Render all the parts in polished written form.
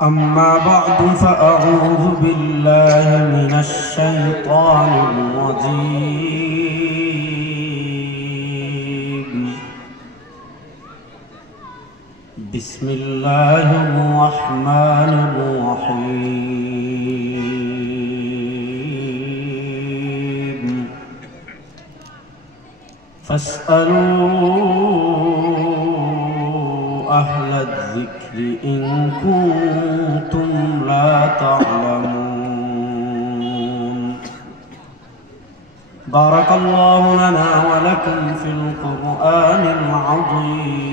أما بعد فأعوذ بالله من الشيطان الرجيم بسم الله الرحمن الرحيم فاسألوا أهل الذكر إن كنتم لا تعلمون بارك الله لنا ولكم في القرآن العظيم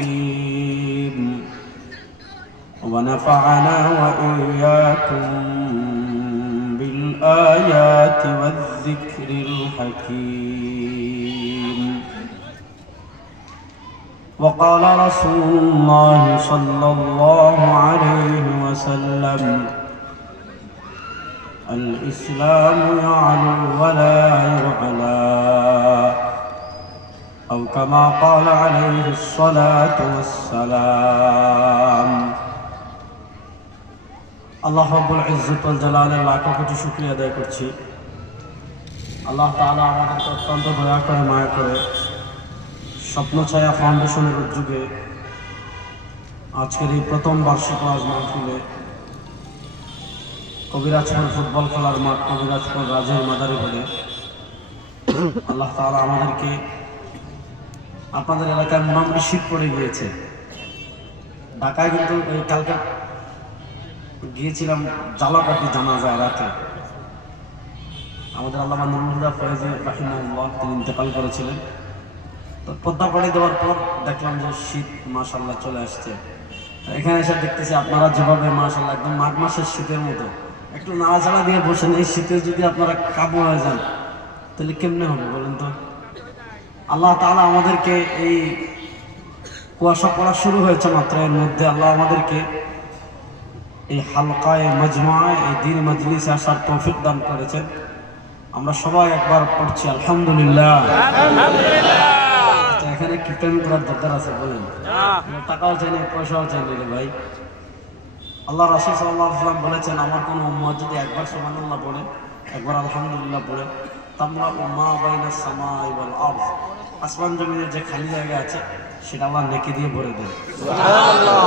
ونفعنا وإياكم بالآيات والذكر الحكيم وقال رسول الله صلى الله عليه وسلم الإسلام يعلو ولا يعلى أو كما قال عليه الصلاة والسلام আল্লাহ রাব্বুল ইজ্জত ওয়াল জালালের লাখো কোটি শুকরিয়া আদায় করছি। আল্লাহ তাআলা আমাদেরকে অত্যন্ত দয়া করে মায়া করে স্বপ্নছায়া ফাউন্ডেশনের উদ্যোগে আজকের এই প্রথম বার্ষিক ওয়াজ মাহফিলে কবিরাজপুর ফুটবল খেলার মাঠ কবিরাজপুর রাজের মাদারি বলে আল্লাহ তাআলা আমাদেরকে আপনাদের এলাকার মোটামুটি শীত পড়ে গিয়েছে। ঢাকায় কিন্তু এই কালকে গিয়েছিলাম জালাকাটি জানাজায় রাতে। আমাদের আল্লামা নুরুল হুদা ফয়েজি রাহিমাহুল্লাহ তিনি ইন্তেকাল করেছিলেন। তো পর্দা পড়ে দেওয়ার পর দেখলাম যে শীত মাশাআল্লাহ চলে আসছে। এখানে এসে দেখতেছি আপনারা যেভাবে মাশাআল্লাহ একদম মাঘ মাসের শীতের মতো একটু নাড়াচাড়া দিয়ে বসেন। এই শীতে যদি আপনারা কাবু হয়ে যান তাহলে কেমনে হবে বলেন তো? আল্লাহ তাআলা আমাদেরকে এই কুয়াশা পড়া শুরু হয়েছে মাত্র, এর মধ্যে আল্লাহ আমাদেরকে এই হালকায় মজমায় এই দিন মজলিসে আসার তৌফিক দান করেছেন। আমরা সবাই একবার পড়ছি আলহামদুলিল্লাহ। এখানে কি পেমেন্ট করার দরকার আছে বলেন? টাকাও চাইনি পয়সাও চাইনি রে ভাই। আল্লাহ রাসূল সাল্লাল্লাহু আলাইহি ওয়াসাল্লাম বলেছেন আমার কোন উম্মত যদি একবার সুবহানাল্লাহ পড়ে একবার আলহামদুলিল্লাহ পড়ে তামলা মা বাইনাস সামাই ওয়াল আরদ, আসমান জমিনের যে খালি জায়গা আছে সেটা আল্লাহ নেকি দিয়ে ভরে দেয়। সুবহানাল্লাহ।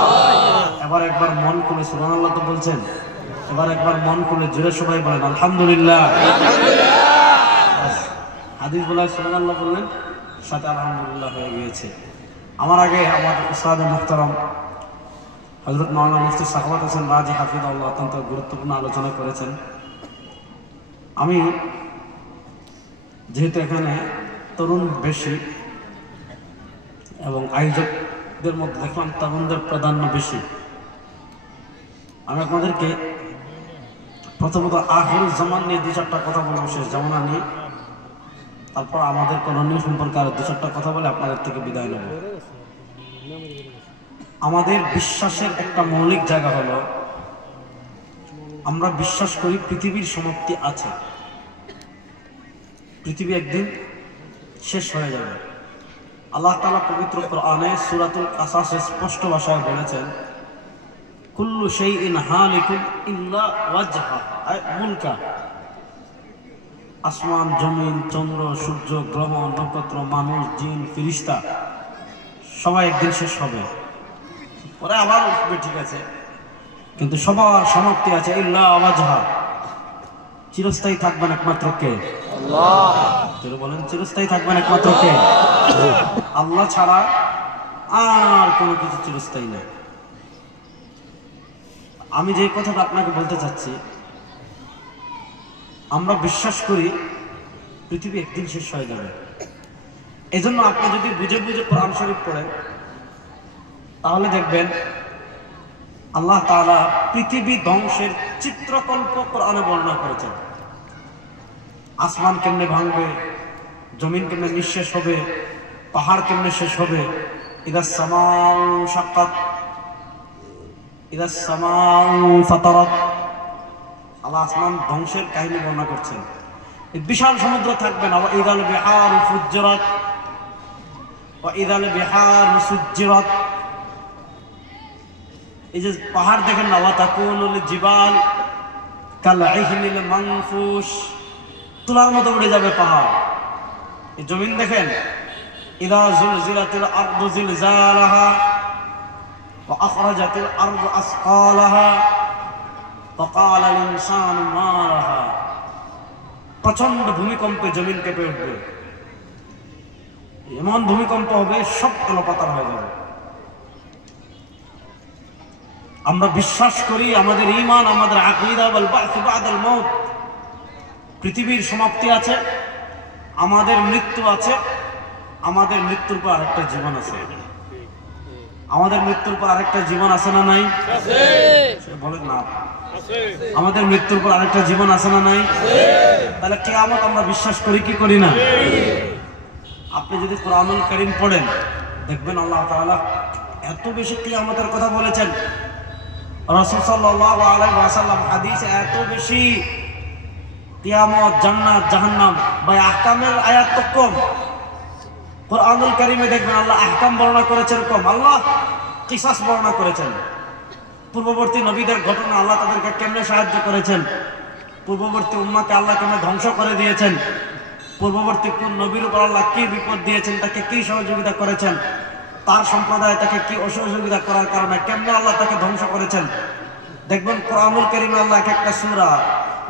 এবার একবার মন খুলে সুবহানাল্লাহ তো বলছেন, এবার একবার মন খুলে জোরে সবাই বলেন আলহামদুলিল্লাহ। হাদিস বলায় সুবহানাল্লাহ বললেন সাথে আলহামদুলিল্লাহ হয়ে গিয়েছে। আমার আগে আমার উস্তাদ মুহতারাম হযরত মাওলানা মুফতি সাখাওয়াত হোসেন রাজি হাফিজাহুল্লাহ অত্যন্ত গুরুত্বপূর্ণ আলোচনা করেছেন। আমি যেহেতু এখানে তরুণ বেশি এবং আয়োজকদের মধ্যে দেখলাম তরুণদের প্রাধান্য বেশি, আমি আপনাদেরকে প্রথমত আখিরুজ জামান নিয়ে দু চারটা কথা বলবো, শেষ জামানা নিয়ে, তারপর আমাদের করণীয় সম্পর্কে আরো দু চারটা কথা বলে আপনাদের থেকে বিদায় নেব। আমাদের বিশ্বাসের একটা মৌলিক জায়গা হলো আমরা বিশ্বাস করি পৃথিবীর সমাপ্তি আছে, পৃথিবী একদিন শেষ হয়ে যাবে। আল্লাহ তাআলা পবিত্র কোরআনে সূরাতুল কাসাসে স্পষ্ট ভাষায় বলেছেন কুল্লু শাইইন হালিকুন ইল্লা ওয়াজহা আই মুলকা। আসমান জমিন চন্দ্র সূর্য গ্রহ নক্ষত্র মানুষ জিন ফেরেশতা সবাই একদিন শেষ হবে, পরে আবার উঠবে, ঠিক আছে, কিন্তু সবার সমাপ্তি আছে। ইল্লা ওয়াজহা, চিরস্থায়ী থাকবেন একমাত্র কে? আল্লাহ। যারা বলেন চিরস্থায়ী থাকবেন একমাত্র কে? আল্লাহ ছাড়া আর কোনো কিছু চিরস্থায়ী নেই। আমি যে কথাটা আপনাকে বলতে চাচ্ছি, আমরা বিশ্বাস করি পৃথিবী একদিন শেষ হয়ে যাবে। এজন্য আপনি যদি বুঝে বুঝে কোরআন শরীফ পড়েন তাহলে দেখবেন আল্লাহ তাআলা পৃথিবী ধ্বংসের চিত্রকল্প কোরআনে বর্ণনা করেছেন। আসমান কেমনে ভাঙবে, জমিন কেমনে নিঃশেষ হবে, পাহাড় কেমনে শেষ হবে, ইদাস সামাউ শাক্কাত ইদাস সামাউ ফাতারাত। আল্লাহ আসমান ধ্বংসের কাহিনী বর্ণনা করছেন। এই বিশাল সমুদ্র থাকবে না, ওয়া ইদাল বিহার ফুজ্জিরাত ওয়া ইদাল বিহার সুজ্জিরাত। এই যে পাহাড় দেখেন না, ওয়া তাকুনুল জিবাল কাল ইহনিল মানফুস, তুলার মতো উড়ে যাবে পাহাড়। এই জমিন দেখেন, ইদা জুলজিলাতিল আরদু জিলজালাহা ওয়া আখরাজাতিল আরদু আসকালাহা ওয়া ক্বালাল ইনসানু মা লাহা, প্রচন্ড ভূমিকম্পে জমিন কেঁপে উঠবে, এমন ভূমিকম্প হবে সব এলোপাতার হয়ে যাবে। আমরা বিশ্বাস করি, আমাদের ঈমান, আমাদের আকীদা ওয়াল বা'স বা'দাল মাউত, পৃথিবীর সমাপ্তি আছে, আমাদের মৃত্যু আছে, আমাদের মৃত্যুর পর আরেকটা জীবন আছে। আমাদের মৃত্যুর পর আরেকটা জীবন আছে না নাই? আছে। বলেন না, আমাদের মৃত্যুর পর আরেকটা জীবন আছে না নাই? তাহলে কিয়ামত আমরা বিশ্বাস করি কি করি না? আপনি যদি কোরআনুল কারীম পড়েন দেখবেন আল্লাহ তাআলা এত বেশি কিয়ামতের কথা বলেছেন। রাসূল সাল্লাল্লাহু আলাইহি ওয়াসাল্লাম হাদিসে এত বেশি কিয়ামত, জান্নাত, জাহান্নাম বা আহকামের আয়াত তো কম, কোরআনুল কারীমে দেখবেন আল্লাহ আহকাম বর্ণনা করেছেন কম, আল্লাহ কিসাস বর্ণনা করেছেন। পূর্ববর্তী নবীদের ঘটনা, আল্লাহ তাদেরকে কেমনে সাহায্য করেছেন, পূর্ববর্তী উম্মাহকে আল্লাহ কেমনে ধ্বংস করে দিয়েছেন, পূর্ববর্তী কোন নবীর উপর আল্লাহ কি বিপদ দিয়েছেন, তাকে কি সহযোগিতা করেছেন, তার সম্প্রদায় তাকে কি অসহযোগিতা করার কারণে কেমনে আল্লাহ তাকে ধ্বংস করেছেন। দেখবেন কোরআনুল কারীমে আল্লাহ এক একটা সূরা,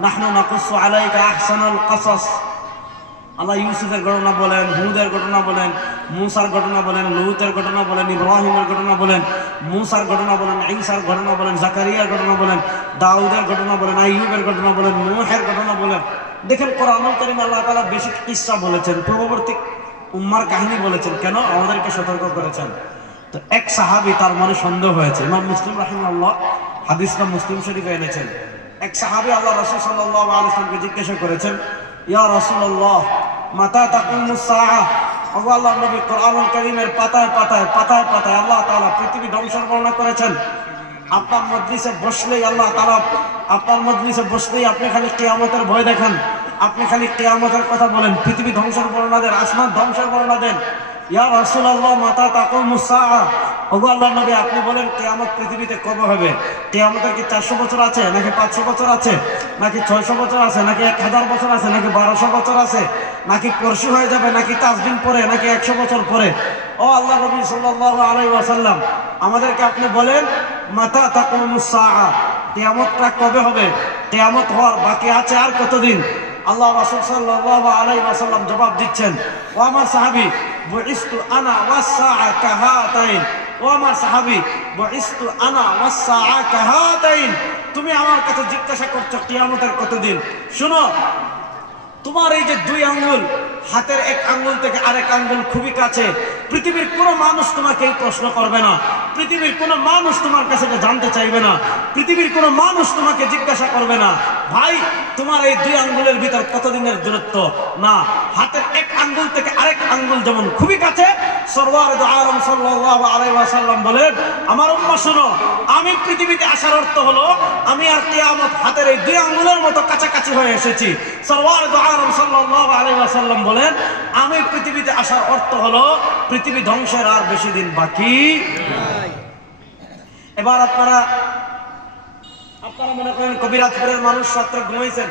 নাহনু নাকুসু আলাইকা আহসানাল কাসাস, আল্লাহ ইউসুফের ঘটনা বলেন, হুদের ঘটনা বলেন, মুসার ঘটনা বলেন, লূতের ঘটনা বলেন, ইব্রাহিমের ঘটনা বলেন, মুসার ঘটনা বলেন, ঈসার ঘটনা বলেন, জাকারিয়ার ঘটনা বলেন, দাউদের ঘটনা বলেন, আইয়ুবের ঘটনা বলেন, নূহের ঘটনা বলেন। দেখেন কোরআনুল কারীমে আল্লাহ তাআলা বেশি কিসসা বলেছেন, পূর্ববর্তী উম্মার কাহিনী বলেছেন, কেন? আমাদেরকে সতর্ক করেছেন। তো এক সাহাবী, তার মনে সন্দেহ হয়েছে, ইমাম মুসলিম রাহিমাহুল্লাহ হাদিসটা মুসলিম শরীফে এনেছেন। এক সাহাবী আল্লাহ রাসূল সাল্লাল্লাহু আলাইহি ওয়াসাল্লামকে জিজ্ঞাসা করেছেন, ইয়া রাসূলুল্লাহ মাতা তাকুমুস সাআহ, ওগো আল্লাহর নবী, কোরআনুল কারীমের পাতায় পাতায় পাতায় পাতায় আল্লাহ তাআলা পৃথিবী ধ্বংসের বর্ণনা করেছেন। আপনার মজলিসে বসলেই আল্লাহ তাআলা, আপনার মজলিসে বসলেই আপনি খালি কিয়ামতের ভয় দেখান, আপনি খালি কিয়ামতের কথা বলেন, পৃথিবী ধ্বংসের বর্ণনা দেন, আসমান ধ্বংসের বর্ণনা দেন। ইয়া রাসূলুল্লাহ মাতা তাকুমুস সাআহ, ওগো আল্লাহর নবী, আপনি বলেন কিয়ামত পৃথিবীতে কবে হবে? কিয়ামতের কি 400 বছর আছে, নাকি 500 বছর আছে, নাকি 600 বছর আছে, নাকি 1000 বছর আছে, নাকি 1200 বছর আছে, নাকি পরশু হয়ে যাবে, নাকি 5 দিন পরে, নাকি 100 বছর পরে? ও আল্লাহ নবী সাল্লাল্লাহু আলাইহি ওয়াসাল্লাম, আমাদেরকে আপনি বলেন মাতা তাকুমুস সাআহ, কিয়ামতটা কবে হবে? কিয়ামত হওয়ার বাকি আছে আর কতদিন? আল্লাহ রাসূল সাল্লাল্লাহু আলাইহি ওয়াসাল্লাম জবাব দিচ্ছেন, ও আমার সাহাবী, বুইস্তু আনা ওয়াস সাআ কাহাতাইন, ও আমার সাহাবী, বুইস্তু আনা ওয়াস সাআ কাহাতাইন, তুমি আমার কাছে জিজ্ঞাসা করছো কিয়ামতের কতদিন? শুনো, তোমার এই যে 2 আঙ্গুল, হাতের এক আঙ্গুল থেকে আরেক আঙ্গুল খুবই কাছে, পৃথিবীর কোনো মানুষ তোমাকে এই প্রশ্ন করবে না, পৃথিবীর কোনো মানুষ তোমার কাছে এটা জানতে চাইবে না, পৃথিবীর কোনো মানুষ তোমাকে জিজ্ঞাসা করবে না, ভাই তোমার এই 2 আঙ্গুলের ভিতর কতদিনের দূরত্ব, না, হাতের এক আঙ্গুল থেকে আরেক আঙ্গুল যেমন খুবই কাছে, সরওয়ার দু আলম সাল্লাল্লাহু আলাইহি ওয়াসাল্লাম বলেন, আমার উম্মাহ শুনো, আমি পৃথিবীতে আসার অর্থ হলো আমি আর কিয়ামত হাতের এই 2 আঙ্গুলের মতো কাছাকাছি হয়ে এসেছি। সরওয়ার দু আলম সাল্লাল্লাহু আলাইহি ওয়াসাল্লাম বলেন, আমি পৃথিবীতে আসার অর্থ হলো পৃথিবী ধ্বংসের আর বেশি দিন বাকি নাই। এবার আপনারা মনে করেন কবিরাজপুরের মানুষ রাত্রে ঘুমাইছেন,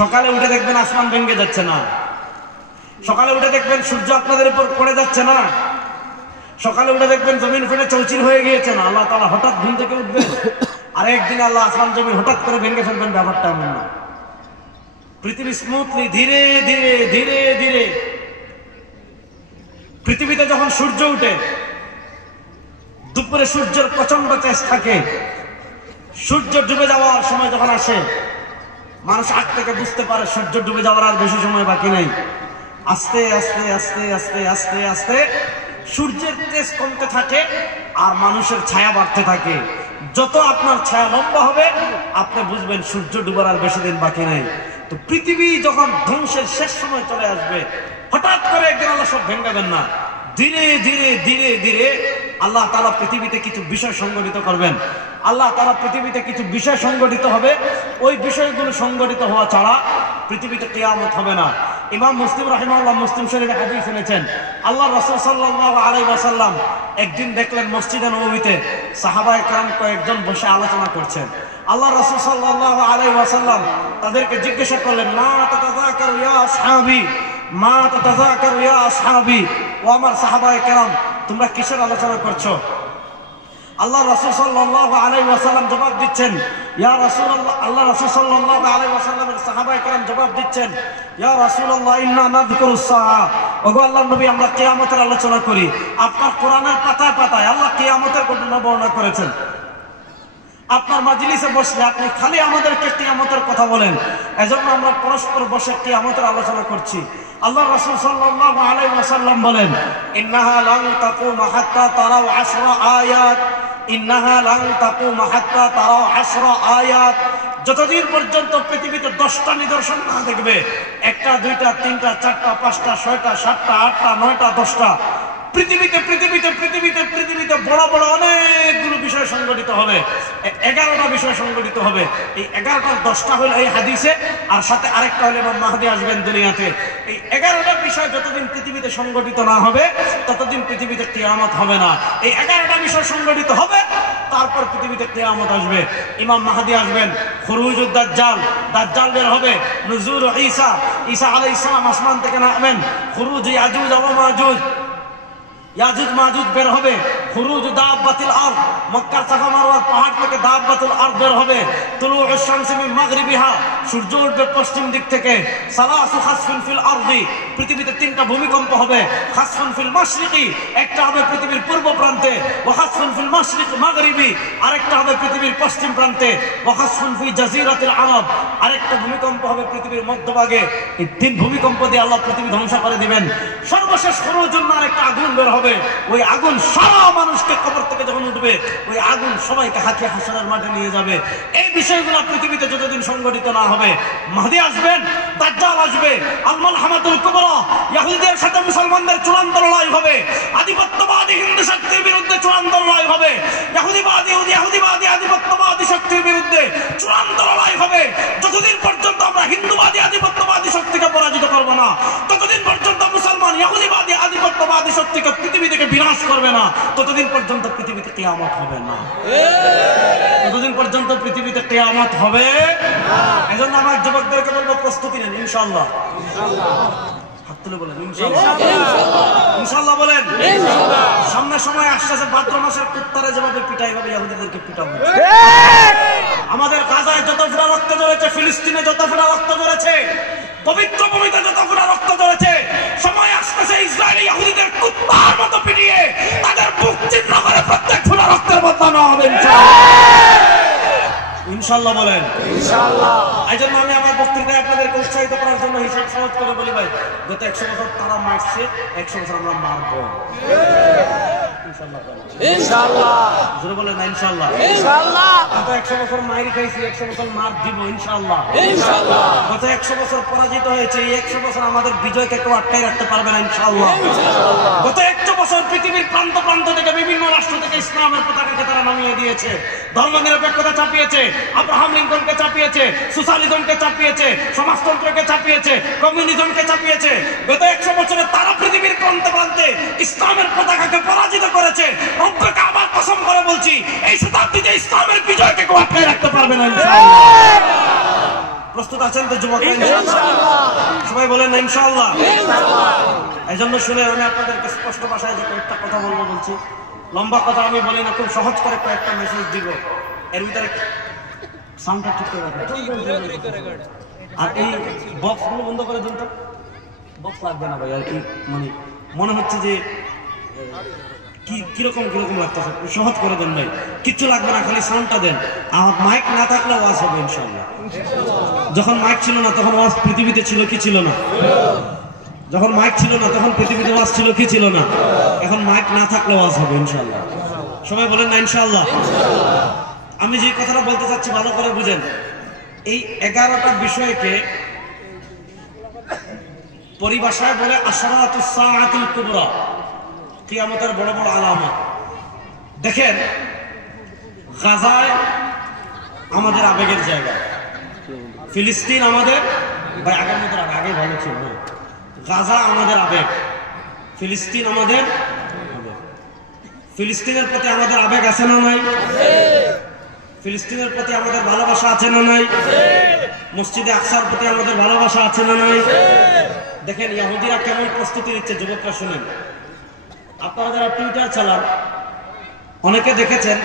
সকালে উঠে দেখবেন আসমান ভেঙে যাচ্ছে না, সকালে উঠে দেখবেন সূর্য আপনাদের উপর পড়ে যাচ্ছে না, সকালে উঠে দেখবেন জমিন ফেটে চৌচির হয়ে গিয়েছে না, আল্লাহ তাআলা হঠাৎ ঘুম থেকে উঠবেন আর একদিন আল্লাহ আসমান জমিন হঠাৎ করে ভেঙে ফেলবেন, ব্যাপারটা এমন না। পৃথিবী স্মুথলি ধীরে ধীরে ধীরে ধীরে, পৃথিবীতে যখন সূর্য উঠে, দুপুরে সূর্যের প্রচন্ড তেজ থাকে, সূর্য ডুবে যাওয়ার সময় যখন আসে, মানুষ আগ থেকে বুঝতে পারে সূর্য ডুবে যাওয়ার আর বেশি সময় বাকি নেই। আস্তে আস্তে আস্তে আস্তে আস্তে আস্তে সূর্যের তেজ কমতে থাকে আর মানুষের ছায়া বাড়তে থাকে। যত আপনার ছায়া লম্বা হবে আপনি বুঝবেন সূর্য ডুবার আর বেশি দিন বাকি নেই। তো পৃথিবী যখন ধ্বংসের শেষ সময় চলে আসবে, হঠাৎ করে একদিন আল্লাহ সব ভেঙাবেন না, ধীরে ধীরে ধীরে ধীরে আল্লাহ তাআলা পৃথিবীতে কিছু বিষয় সংগঠিত করবেন। আল্লাহ তাআলা পৃথিবীতে কিছু বিষয় সংগঠিত হবে, ওই বিষয়গুলো সংগঠিত হওয়া ছাড়া পৃথিবীতে কিয়ামত হবে না। ইমাম মুসলিম রাহিমাহুল্লাহ মুসলিম শরীফে হাদিস এনেছেন, আল্লাহ রাসূল সাল্লাল্লাহু আলাইহি ওয়াসাল্লাম একদিন দেখলেন মসজিদে নববীতে সাহাবায়ে কেরাম কয়েকজন বসে আলোচনা করছেন। আল্লাহ রাসূল সাল্লাল্লাহু আলাইহি ওয়াসাল্লাম তাদেরকে জিজ্ঞাসা করলেন, মা তাতাযাকারু ইয়া আসহাবি, মা তাতাযাকারু ইয়া আসহাবি, ও আমার সাহাবায়ে কেরাম তোমরা কিসের আলোচনা করছো? আল্লাহ রাসূল সাল্লাল্লাহু আলাইহি ওয়াসাল্লাম জবাব দিচ্ছেন, ইয়া রাসূলুল্লাহ, আল্লাহ রাসূল সাল্লাল্লাহু আলাইহি ওয়াসাল্লামের সাহাবায়ে কেরাম জবাব দিচ্ছেন, ইয়া রাসূলুল্লাহ ইন্না নাযকুরুস সাআ, ওগো আল্লাহর নবী আমরা কিয়ামতের আলোচনা করি। আপনার কোরআনের পাতায় পাতায় আল্লাহ কিয়ামতের ঘটনা বর্ণনা করেছেন। আপনার মাজলিসে বসলে আপনি খালি আমাদেরকে কিয়ামতের কথা বলেন, এজন্য আমরা পরস্পর বসে কিয়ামতের আলোচনা করছি। আল্লাহ রাসূল সাল্লাল্লাহু আলাইহি ওয়াসাল্লাম বলেন, ইন্নাহা লান তাকুমা হাত্তা তারাউ 10 আয়াত, ইন্নাহা লান তাকুমা হাত্তা তারাউ 10 আয়াত। যতদিন পর্যন্ত পৃথিবীতে 10টা নিদর্শন না দেখবে, 1টা 2টা 3টা 4টা 5টা 6টা 7টা 8টা 9টা 10টা, পৃথিবীতে বড় বড় অনেকগুলো বিষয় সংগঠিত হবে, 11টা বিষয় সংগঠিত হবে। এই 11টার 10টা হলো এই হাদিসে, আর সাথে আরেকটা হলো ইমাম মাহদী আসবেন দুনিয়াতে। এই 11টা বিষয় যতদিন পৃথিবীতে সংগঠিত না হবে ততদিন পৃথিবীতে কিয়ামত হবে না। এই 11টা বিষয় সংগঠিত হবে, তারপর পৃথিবীতে কিয়ামত আসবে। ইমাম মাহদী আসবেন, খুরুজুদ দাজ্জাল, দাজ্জাল বের হবে, নুজুল ঈসা, ঈসা আলাইহিস সালাম আসমান থেকে নামবেন, খুরুজ ইয়াজুজ ওয়া মাজুজ, ইয়াজুজ মাজুজ বের হবে, খুরুজ দাব্বাতিল আরদ, মক্কার সাফা মারওয়ার পাহাড় থেকে দাব্বাতুল আরদ বের হবে, তুলুউশ শামসি মিন মাগরিবিহা, সূর্য উঠবে পশ্চিম দিক থেকে, সালাসু খাসফিন ফিল আরদি, পৃথিবীতে 3টা ভূমিকম্প হবে, খাসফুন ফিল মাশরিকি, একটা হবে পৃথিবীর পূর্ব প্রান্তে, ওয়া খাসফুন ফিল মাশরিক মাগরিবি, আরেকটা হবে পৃথিবীর পশ্চিম প্রান্তে, ওয়া খাসফুন ফি জাজিরাতিল আরব, আরেকটা ভূমিকম্প হবে পৃথিবীর মধ্যভাগে। এই 3 ভূমিকম্প দিয়ে আল্লাহ পৃথিবী ধ্বংস করে দিবেন। সর্বশেষ খুরুজুন নার একটা আগুন বের হবে, ওই আগুন সারা মানুষকে কবর থেকে যখন উঠবে, ওই আগুন সবাইকে হাকিয়ে হাসরের মাঠে নিয়ে যাবে। এই বিষয়গুলো পৃথিবীতে যতদিন সংগঠিত না হবে, মাহদী আসবেন, দাজ্জাল আসবে, আল মালহামাতুল কুবরা, ইহুদিদের সাথে মুসলমানদের চূড়ান্ত লড়াই হবে, আধিপত্যবাদী হিন্দু শক্তির বিরুদ্ধে চূড়ান্ত লড়াই হবে, ইহুদিবাদী আধিপত্যবাদী শক্তির বিরুদ্ধে চূড়ান্ত লড়াই হবে। যতদিন পর্যন্ত আমরা হিন্দুবাদী আধিপত্যবাদী শক্তিকে পরাজিত করব না, ততদিন পর্যন্ত মুসলমান ইহুদিবাদী আধিপত্যবাদী শক্তিকে পৃথিবী থেকে বিনাশ করবে না, ততদিন পর্যন্ত পৃথিবীতে কিয়ামত হবে না। ততদিন পর্যন্ত পৃথিবীতে কিয়ামত হবে না। এজন্য আমার যুবকদেরকে বলবো, প্রস্তুতি নেন ইনশাআল্লাহ। হাত তুলে বলেন ইনশাআল্লাহ। ইনশাআল্লাহ বলেন ইনশাআল্লাহ। সামনে সময় আসছে, ভাদ্র মাসের কুত্তারে যেভাবে পিটায় এভাবে ইহুদিদেরকে পিটাবো। আমাদের গাজায় যত ফোঁটা রক্ত ঝরেছে, ফিলিস্তিনে যত ফোঁটা রক্ত ঝরেছে, পবিত্র ভূমিতে যত ফোঁটা রক্ত ঝরেছে, সময় আসতেছে ইসরায়েলি ইহুদিদের কুত্তার মতো পিটিয়ে তাদের বুক ছিন্ন করে প্রত্যেক ফোঁটা রক্তের বদলা নেওয়া হবে ইনশাআল্লাহ বলেন ইনশাআল্লাহ। এই জন্য আমি আমার বক্তৃতায় আপনাদেরকে উৎসাহিত করার জন্য হিসাব সহজ করে বলি, ভাই গত 100 বছর তারা মারছে, 100 বছর আমরা মারবো ইনশাআল্লাহ। জোরে বলেন না ইনশাআল্লাহ ইনশাআল্লাহ। গত 100 বছর মাইর খাইছি, 100 বছর মার দিব ইনশাআল্লাহ ইনশাআল্লাহ। গত 100 বছর পরাজিত হয়েছে, এই 100 বছর আমাদের বিজয়কে কেউ আটকাই রাখতে পারবে না ইনশাআল্লাহ ইনশাআল্লাহ। গত 100 বছর পৃথিবীর প্রান্ত প্রান্ত থেকে বিভিন্ন রাষ্ট্র থেকে ইসলামের পতাকাকে তারা নামিয়ে দিয়েছে, ধর্মনিরপেক্ষতা চাপিয়েছে, আব্রাহাম লিঙ্কনকে চাপিয়েছে, সোশ্যালিজমকে চাপিয়েছে, সমাজতন্ত্রকে চাপিয়েছে, কমিউনিজমকে চাপিয়েছে। গত 100 বছরে তারা পৃথিবীর প্রান্তে প্রান্তে ইসলামের পতাকাকে পরাজিত করেছে। রব্বে কাবার কসম করে বলছি, এই শতাব্দীতে ইসলামের বিজয়কে কেউ আটকাই রাখতে পারবে না ইনশাআল্লাহ। প্রস্তুত আছেন তো যুবক? ইনশাআল্লাহ। সবাই বলেন না ইনশাআল্লাহ ইনশাআল্লাহ। এই জন্য শুনে আমি আপনাদেরকে স্পষ্ট ভাষায় যে কয়েকটা কথা বলবো বলছি। লম্বা কথা আমি বলি না, খুব সহজ করে কয়েকটা মেসেজ দিব। এর ভিতরে সাউন্ডটা ঠিক করে রাখবেন, আর এই বক্সগুলো বন্ধ করে দিন তো। বক্স লাগবে না ভাই, আর কি মানে মনে হচ্ছে যে কিরকম লাগতেছে, সহজ করে দেন ভাই, কিচ্ছু লাগবে না, খালি সাউন্ডটা দেন। আর মাইক না থাকলে ওয়াজ হবে ইনশাআল্লাহ। যখন মাইক ছিল না তখন ওয়াজ পৃথিবীতে ছিল কি ছিল না? যখন মাইক ছিল না তখন পৃথিবীতে ওয়াজ ছিল কি ছিল না? এখন মাইক না থাকলে ওয়াজ হবে ইনশাআল্লাহ। সবাই বলেন না ইনশাআল্লাহ। আমি যে কথাটা বলতে চাচ্ছি ভালো করে বুঝেন। এই 11টা বিষয়কে পরিভাষায় বলে আশরাতুস সাআতিল কুবরা, কিয়ামতের বড় বড় আলামত। দেখেন, গাজায় আমাদের আবেগের জায়গা, ফিলিস্তিন আমাদের ভাই আগের মতো আগে ভালো ছিল, গাজা আমাদের আবেগ, ফিলিস্তিন আমাদের আবেগ। ফিলিস্তিনের প্রতি আমাদের আবেগ আছে না নাই? ফিলিস্তিনের প্রতি আমাদের ভালোবাসা আছে না নাই? মসজিদে আকসার প্রতি আমাদের ভালোবাসা আছে না নাই? দেখেন ইহুদিরা কেমন প্রস্তুতি নিচ্ছে, যুবকরা শুনেন। আপনারা যারা টুইটার চালান অনেকে দেখেছেন,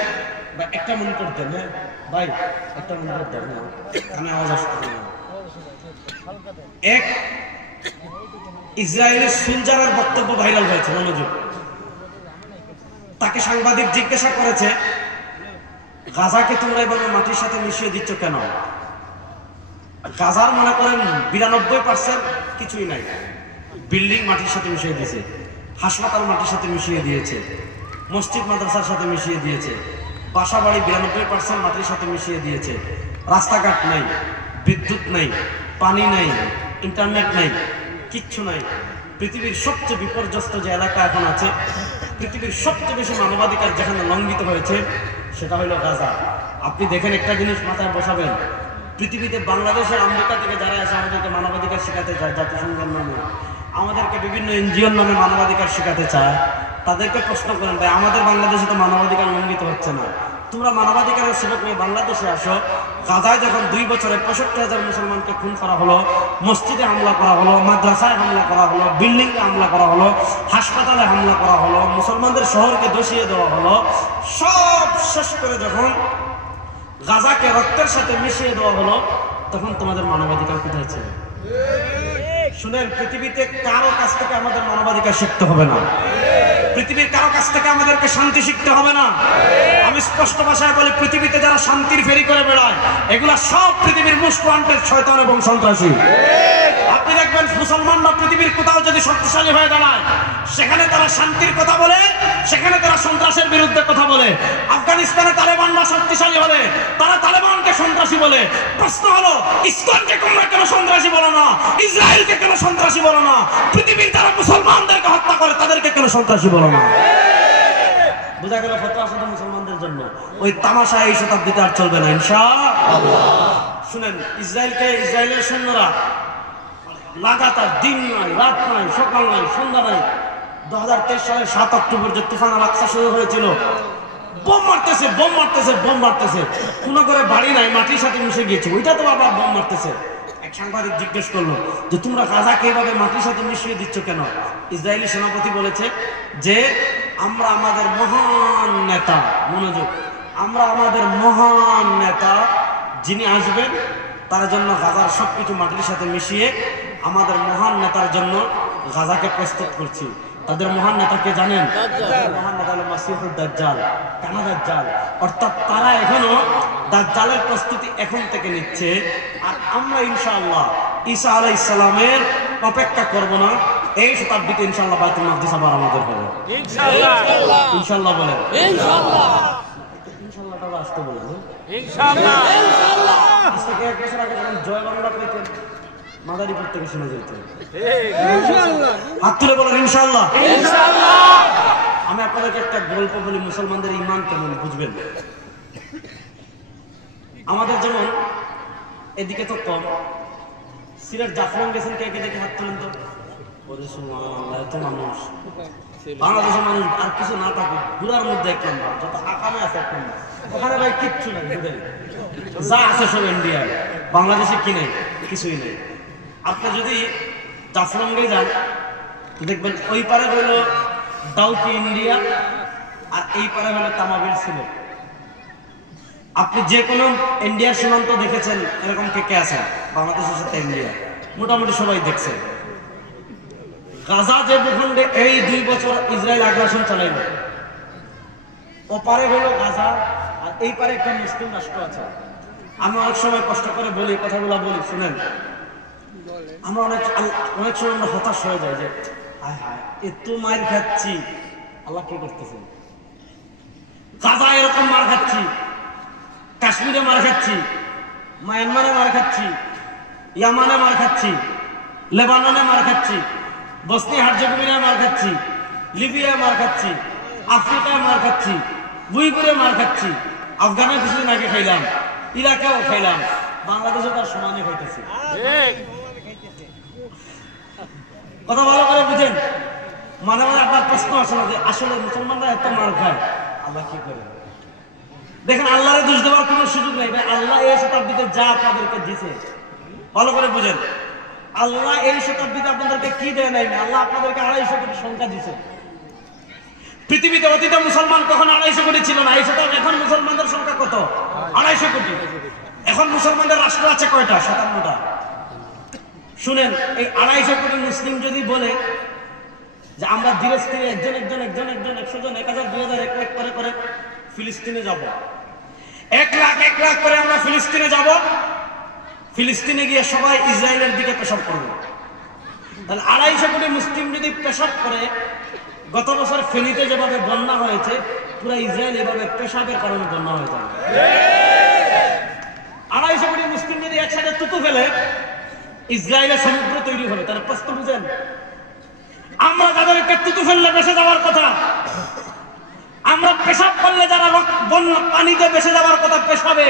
বা একটা মনে করতেন, হ্যাঁ ভাই একটা মনে করতেন, কানে আওয়াজ আসছে। এক ইসরায়েলের সুলজারের বক্তব্য ভাইরাল হয়েছে, মনোযোগ। তাকে সাংবাদিক জিজ্ঞাসা করেছে, গাজাকে তোমরা এভাবে মাটির সাথে মিশিয়ে দিচ্ছ কেন? গাজার মনে করেন 92% কিছুই নাই, বিল্ডিং মাটির সাথে মিশিয়ে দিয়েছে, হাসপাতাল মাটির সাথে মিশিয়ে দিয়েছে, মসজিদ মাদ্রাসার সাথে মিশিয়ে দিয়েছে, বাসা বাড়ি 92% মাটির সাথে মিশিয়ে দিয়েছে, রাস্তাঘাট নাই, বিদ্যুৎ নাই, পানি নাই, ইন্টারনেট নাই, কিচ্ছু নাই। পৃথিবীর সবচেয়ে বিপর্যস্ত যে এলাকা এখন আছে, পৃথিবীর সবচেয়ে বেশি মানবাধিকার যেখানে লঙ্ঘিত হয়েছে সেটা হলো গাজা। আপনি দেখেন, একটা জিনিস মাথায় বসাবেন, পৃথিবীতে বাংলাদেশের আমেরিকা থেকে যারা এসে আমাদেরকে মানবাধিকার শেখাতে চায়, জাতিসংঘের নামে আমাদেরকে বিভিন্ন এনজিওর নামে মানবাধিকার শেখাতে চায়, তাদেরকে প্রশ্ন করেন, ভাই আমাদের বাংলাদেশে তো মানবাধিকার লঙ্ঘিত হচ্ছে না, তোমরা মানবাধিকারের সেবক হয়ে বাংলাদেশে আসো। গাজায় যখন 2 বছরে 65,000 মুসলমানকে খুন করা হলো, মসজিদে হামলা করা হলো, মাদ্রাসায় হামলা করা হলো, বিল্ডিংয়ে হামলা করা হলো, হাসপাতালে হামলা করা হলো, মুসলমানদের শহরকে ধসিয়ে দেওয়া হলো, সব শেষ করে যখন গাজাকে রক্তের সাথে মিশিয়ে দেওয়া হলো, তখন তোমাদের মানবাধিকার কোথায় ছিল? শুনেন, পৃথিবীতে কারো কাছ থেকে আমাদের মানবাধিকার শিখতে হবে না, পৃথিবীর কারো কাছ থেকে আমাদেরকে শান্তি শিখতে হবে না। আমি স্পষ্ট ভাষায় বলি, পৃথিবীতে যারা শান্তির ফেরি করে বেড়ায় এগুলা সব পৃথিবীর মোস্ট ওয়ান্টেড শয়তান এবং সন্ত্রাসী। আপনি দেখবেন মুসলমানরা পৃথিবীর কোথাও যদি শক্তিশালী হয়ে দাঁড়ায়, সেখানে তারা শান্তির কথা বলে, সেখানে তারা সন্ত্রাসের বিরুদ্ধে কথা বলে। আফগানিস্তানে তালেবানরা শক্তিশালী হলে তারা তালেবানকে সন্ত্রাসী বলে। প্রশ্ন হলো, ইসলামকে তোমরা কেন সন্ত্রাসী বলো না? ইসরায়েলকে কেন সন্ত্রাসী বলো না? পৃথিবীর যারা মুসলমানদেরকে হত্যা করে তাদেরকে কেন সন্ত্রাসী বলো না? বুঝা গেল, ফতোয়া শুধু মুসলমানদের জন্য। ওই তামাশা এই শতাব্দীতে আর চলবে না ইনশাআল্লাহ। শুনেন, ইসরায়েলের সৈন্যরা লাগাতার দিন নাই, রাত নাই, সকাল নাই, সন্ধ্যা নাই, 2023 সালের 7 অক্টোবর যে তুফান আল আকসা শুরু হয়েছিল, বোম মারতেছে, বোম মারতেছে, বোম মারতেছে। কোনো করে বাড়ি নাই, মাটির সাথে মিশে গিয়েছে, ওইটা তো আবার বোম মারতেছে। এক সাংবাদিক জিজ্ঞেস করলো যে তোমরা গাজাকে এইভাবে মাটির সাথে মিশিয়ে দিচ্ছ কেন? ইসরায়েলি সেনাপতি বলেছে যে আমরা আমাদের মহান নেতা, মনোযোগ, আমরা আমাদের মহান নেতা যিনি আসবেন তার জন্য গাজার সবকিছু মাটির সাথে মিশিয়ে আমাদের মহান নেতার জন্য গাজাকে প্রস্তুত করছি। তাদের মহান নেতাকে জানেন? মহান নেতা হলো মাসিহুদ দাজ্জাল, কানা দাজ্জাল। অর্থাৎ তারা এখনো দাজ্জালের প্রস্তুতি এখন থেকে নিচ্ছে। আর আমরা ইনশাআল্লাহ ঈসা আলাইহিস সালামের অপেক্ষা করব না। এই শতাব্দীতে ইনশাআল্লাহ বাইতুল মাকদিস আবার আমাদের হবে ইনশাআল্লাহ। ইনশাআল্লাহ বলেন, ইনশাআল্লাহ। ইনশাআল্লাহটা আসতে বলেন, ইনশাআল্লাহ। ইনশাআল্লাহ। আজ থেকে 1 বছর আগে যখন জয় বাংলা কইতেন, মাদারীপুর থেকে শোনা যেত ইনশাআল্লাহ। হাত তুলে বলেন ইনশাআল্লাহ, ইনশাআল্লাহ। আমি আপনাদেরকে একটা গল্প বলি, মুসলমানদের ঈমান কেমন বুঝবেন। আমাদের যেমন এদিকে তো কম, সিলেট জাফলং গেছেন, কে কে দেখে হাত তুলেন তো। এত মানুষ, বাংলাদেশের মানুষ আর কিছু না থাকে, ঘুরার মধ্যে এক নম্বর, যত আকামে আছে এক নম্বর। ওখানে ভাই কিচ্ছু নেই, যা আছে সব ইন্ডিয়ায়, বাংলাদেশে কি নেই? কিছুই নেই। আপনি যদি জাফলংয়ে যান দেখবেন ওই পারে হইল ডাউকি ইন্ডিয়া, আর এই পারে হলো তামাবিল সিলেট। আপনি যে কোনো ইন্ডিয়ার সীমান্ত দেখেছেন এরকম কে কে আছেন? বাংলাদেশের সাথে ইন্ডিয়া মোটামুটি সবাই দেখছে। গাজা যে ভূখণ্ডে এই 2 বছর ইসরায়েল আগ্রাসন চালাইল, ওপারে হলো গাজা, আর এই পারে একটা মুসলিম রাষ্ট্র আছে। আমি অনেক সময় কষ্ট করে বলি, কথাগুলো বলি, শুনেন। আমরা অনেক সময় আমরা হতাশ হয়ে যাই যে হায় হায় এত মার খাচ্ছি, আল্লাহ কি করতেছেন? গাজা এরকম মার খাচ্ছি, কাশ্মীরে মার খাচ্ছি, মায়ানমারে মার খাচ্ছি, ইয়ামানে মার খাচ্ছি, লেবাননে মার খাচ্ছি, বসনি হার্জেগোভিনায় মার খাচ্ছি, লিবিয়ায় মার খাচ্ছি, আফ্রিকায় মার খাচ্ছি, উইগুরে মার খাচ্ছি, আফগানে কিছুদিন আগে খাইলাম, ইরাকেও খাইলাম, বাংলাদেশে তার সমানে খাইতেছি। কথা ভালো করে বুঝেন, মাঝে মাঝে আপনার প্রশ্ন আসে না যে আসলে মুসলমানরা এত মার খায় আল্লাহ কি করে? দেখেন আল্লাহরে দোষ দেওয়ার কোনো সুযোগ নেই ভাই। আল্লাহ এই শতাব্দীতে যা আপনাদেরকে দিছে ভালো করে বুঝেন। আল্লাহ এই শতাব্দীতে আপনাদেরকে কি দেয় নাই? আল্লাহ আপনাদেরকে 250 কোটি সংখ্যা দিছে। পৃথিবীতে অতীতে মুসলমান কখন 250 কোটি ছিল না। এই শতাব্দী এখন মুসলমানদের সংখ্যা কত? 250 কোটি। এখন মুসলমানদের রাষ্ট্র আছে কয়টা? 57টা। শুনেন, এই 250 কোটি মুসলিম যদি বলে যে আমরা ধীরে ধীরে একজন 100 জন 1000 2000 1 লাখ করে ফিলিস্তিনে যাব, 1 লাখ করে আমরা ফিলিস্তিনে যাব, ফিলিস্তিনে গিয়ে সবাই ইসরায়েলের দিকে পেশাব করবে, তাহলে 250 কোটি মুসলিম যদি পেশাব করে, গত বছর ফেনীতে যেভাবে বন্যা হয়েছে পুরো ইসরায়েল এভাবে পেশাবের কারণে বন্যা হয়ে যাবে। 250 কোটি মুসলিম যদি একসাথে তুতু ফেলে ইসরায়েলের সমুদ্র তৈরি হবে। তাহলে প্রশ্ন বুঝেন, আমরা যাদেরকে তুতু ফেললে বেসে যাওয়ার কথা, আমরা পেশাব করলে যারা বন্যা পানিতে বেসে যাওয়ার কথা পেশাবে,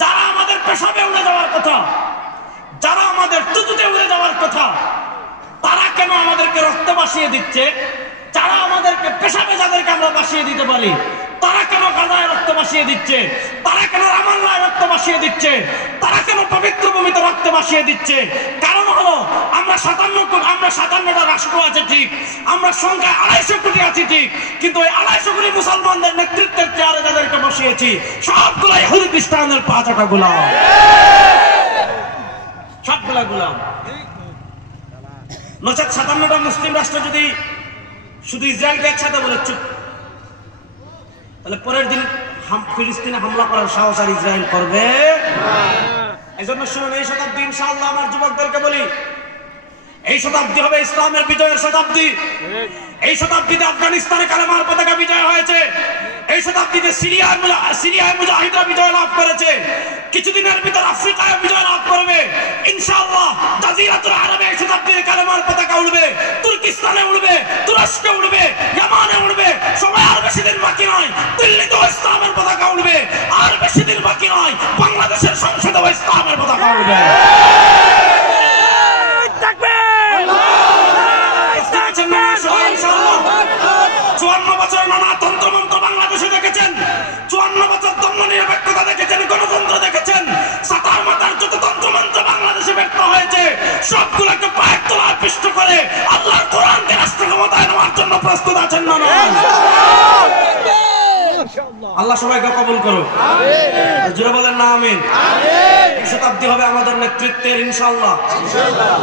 যারা আমাদের পেশাবে উড়ে যাওয়ার কথা, যারা আমাদের তুতুতে উড়ে যাওয়ার কথা, তারা কেন আমাদেরকে রক্ত ভাসিয়ে দিচ্ছে? যারা আমাদেরকে পেশাবে যাদেরকে আমরা ভাসিয়ে দিতে পারি, তারা কেন গাজায় রক্ত ভাসিয়ে দিচ্ছে? তারা কেন রামাল্লায় রক্ত ভাসিয়ে দিচ্ছে? তারা কেন পবিত্র ভূমিতে রক্ত ভাসিয়ে দিচ্ছে? কারণ হলো আমরা 57টা রাষ্ট্র আছে ঠিক, আমরা সংখ্যায় 250 কোটি আছি ঠিক, কিন্তু ওই 250 কোটি মুসলমানদের নেতৃত্বের চেয়ারে যাদেরকে বসিয়েছি সবগুলো ইহুদি খ্রিস্টানদের 5টা গোলাম, সবগুলা গোলাম। নচেত 57টা মুসলিম রাষ্ট্র যদি শুধু ইসরায়েলকে একসাথে বলে চুপ, তাহলে পরের দিন ফিলিস্তিনে হামলা করার সাহস আর ইসরায়েল করবে? এই জন্য শুনুন, এই শতাব্দী ইনশাআল্লাহ আমার যুবকদেরকে বলি, এই শতাব্দী হবে ইসলামের বিজয়ের শতাব্দী। এই শতাব্দীতে আফগানিস্তানে কালেমার পতাকা বিজয় হয়েছে, এই শতাব্দীতে সিরিয়ায় মুজাহিদরা বিজয় লাভ করেছে, কিছুদিনের ভিতর আফ্রিকায় বিজয় লাভ করবে ইনশাআল্লাহ। জাজিরাতুল আরবে এই শতাব্দীতে কালেমার পতাকা উড়বে, তুর্কিস্তানে উড়বে, তুরস্কে উড়বে, ইয়ামানে উড়বে, সবাই আর বেশি দিন বাকি নয়। দিল্লিতেও ইসলামের পতাকা উড়বে, আর বেশি দিন বাকি নয়। বাংলাদেশের সংসদেও ইসলামের পতাকা উড়বে। 54 বছর নানা তন্ত্রমন্ত্র বাংলাদেশে দেখেছেন, 54 বছর দম্ভ নিরপেক্ষতা দেখেছেন, গণতন্ত্র দেখেছেন, সাতার মাতার যত তন্ত্রমন্ত্র বাংলাদেশে ব্যক্ত হয়েছে সবগুলোকে পায়ের তলায় পিষ্ট করে আল্লাহর কোরআনকে রাষ্ট্র ক্ষমতায় নেওয়ার জন্য প্রস্তুত আছেন না? আল্লাহ সবাইকে কবুল করুক, জোরে বলেন না আমিন। এই শতাব্দী হবে আমাদের নেতৃত্বের ইনশাআল্লাহ।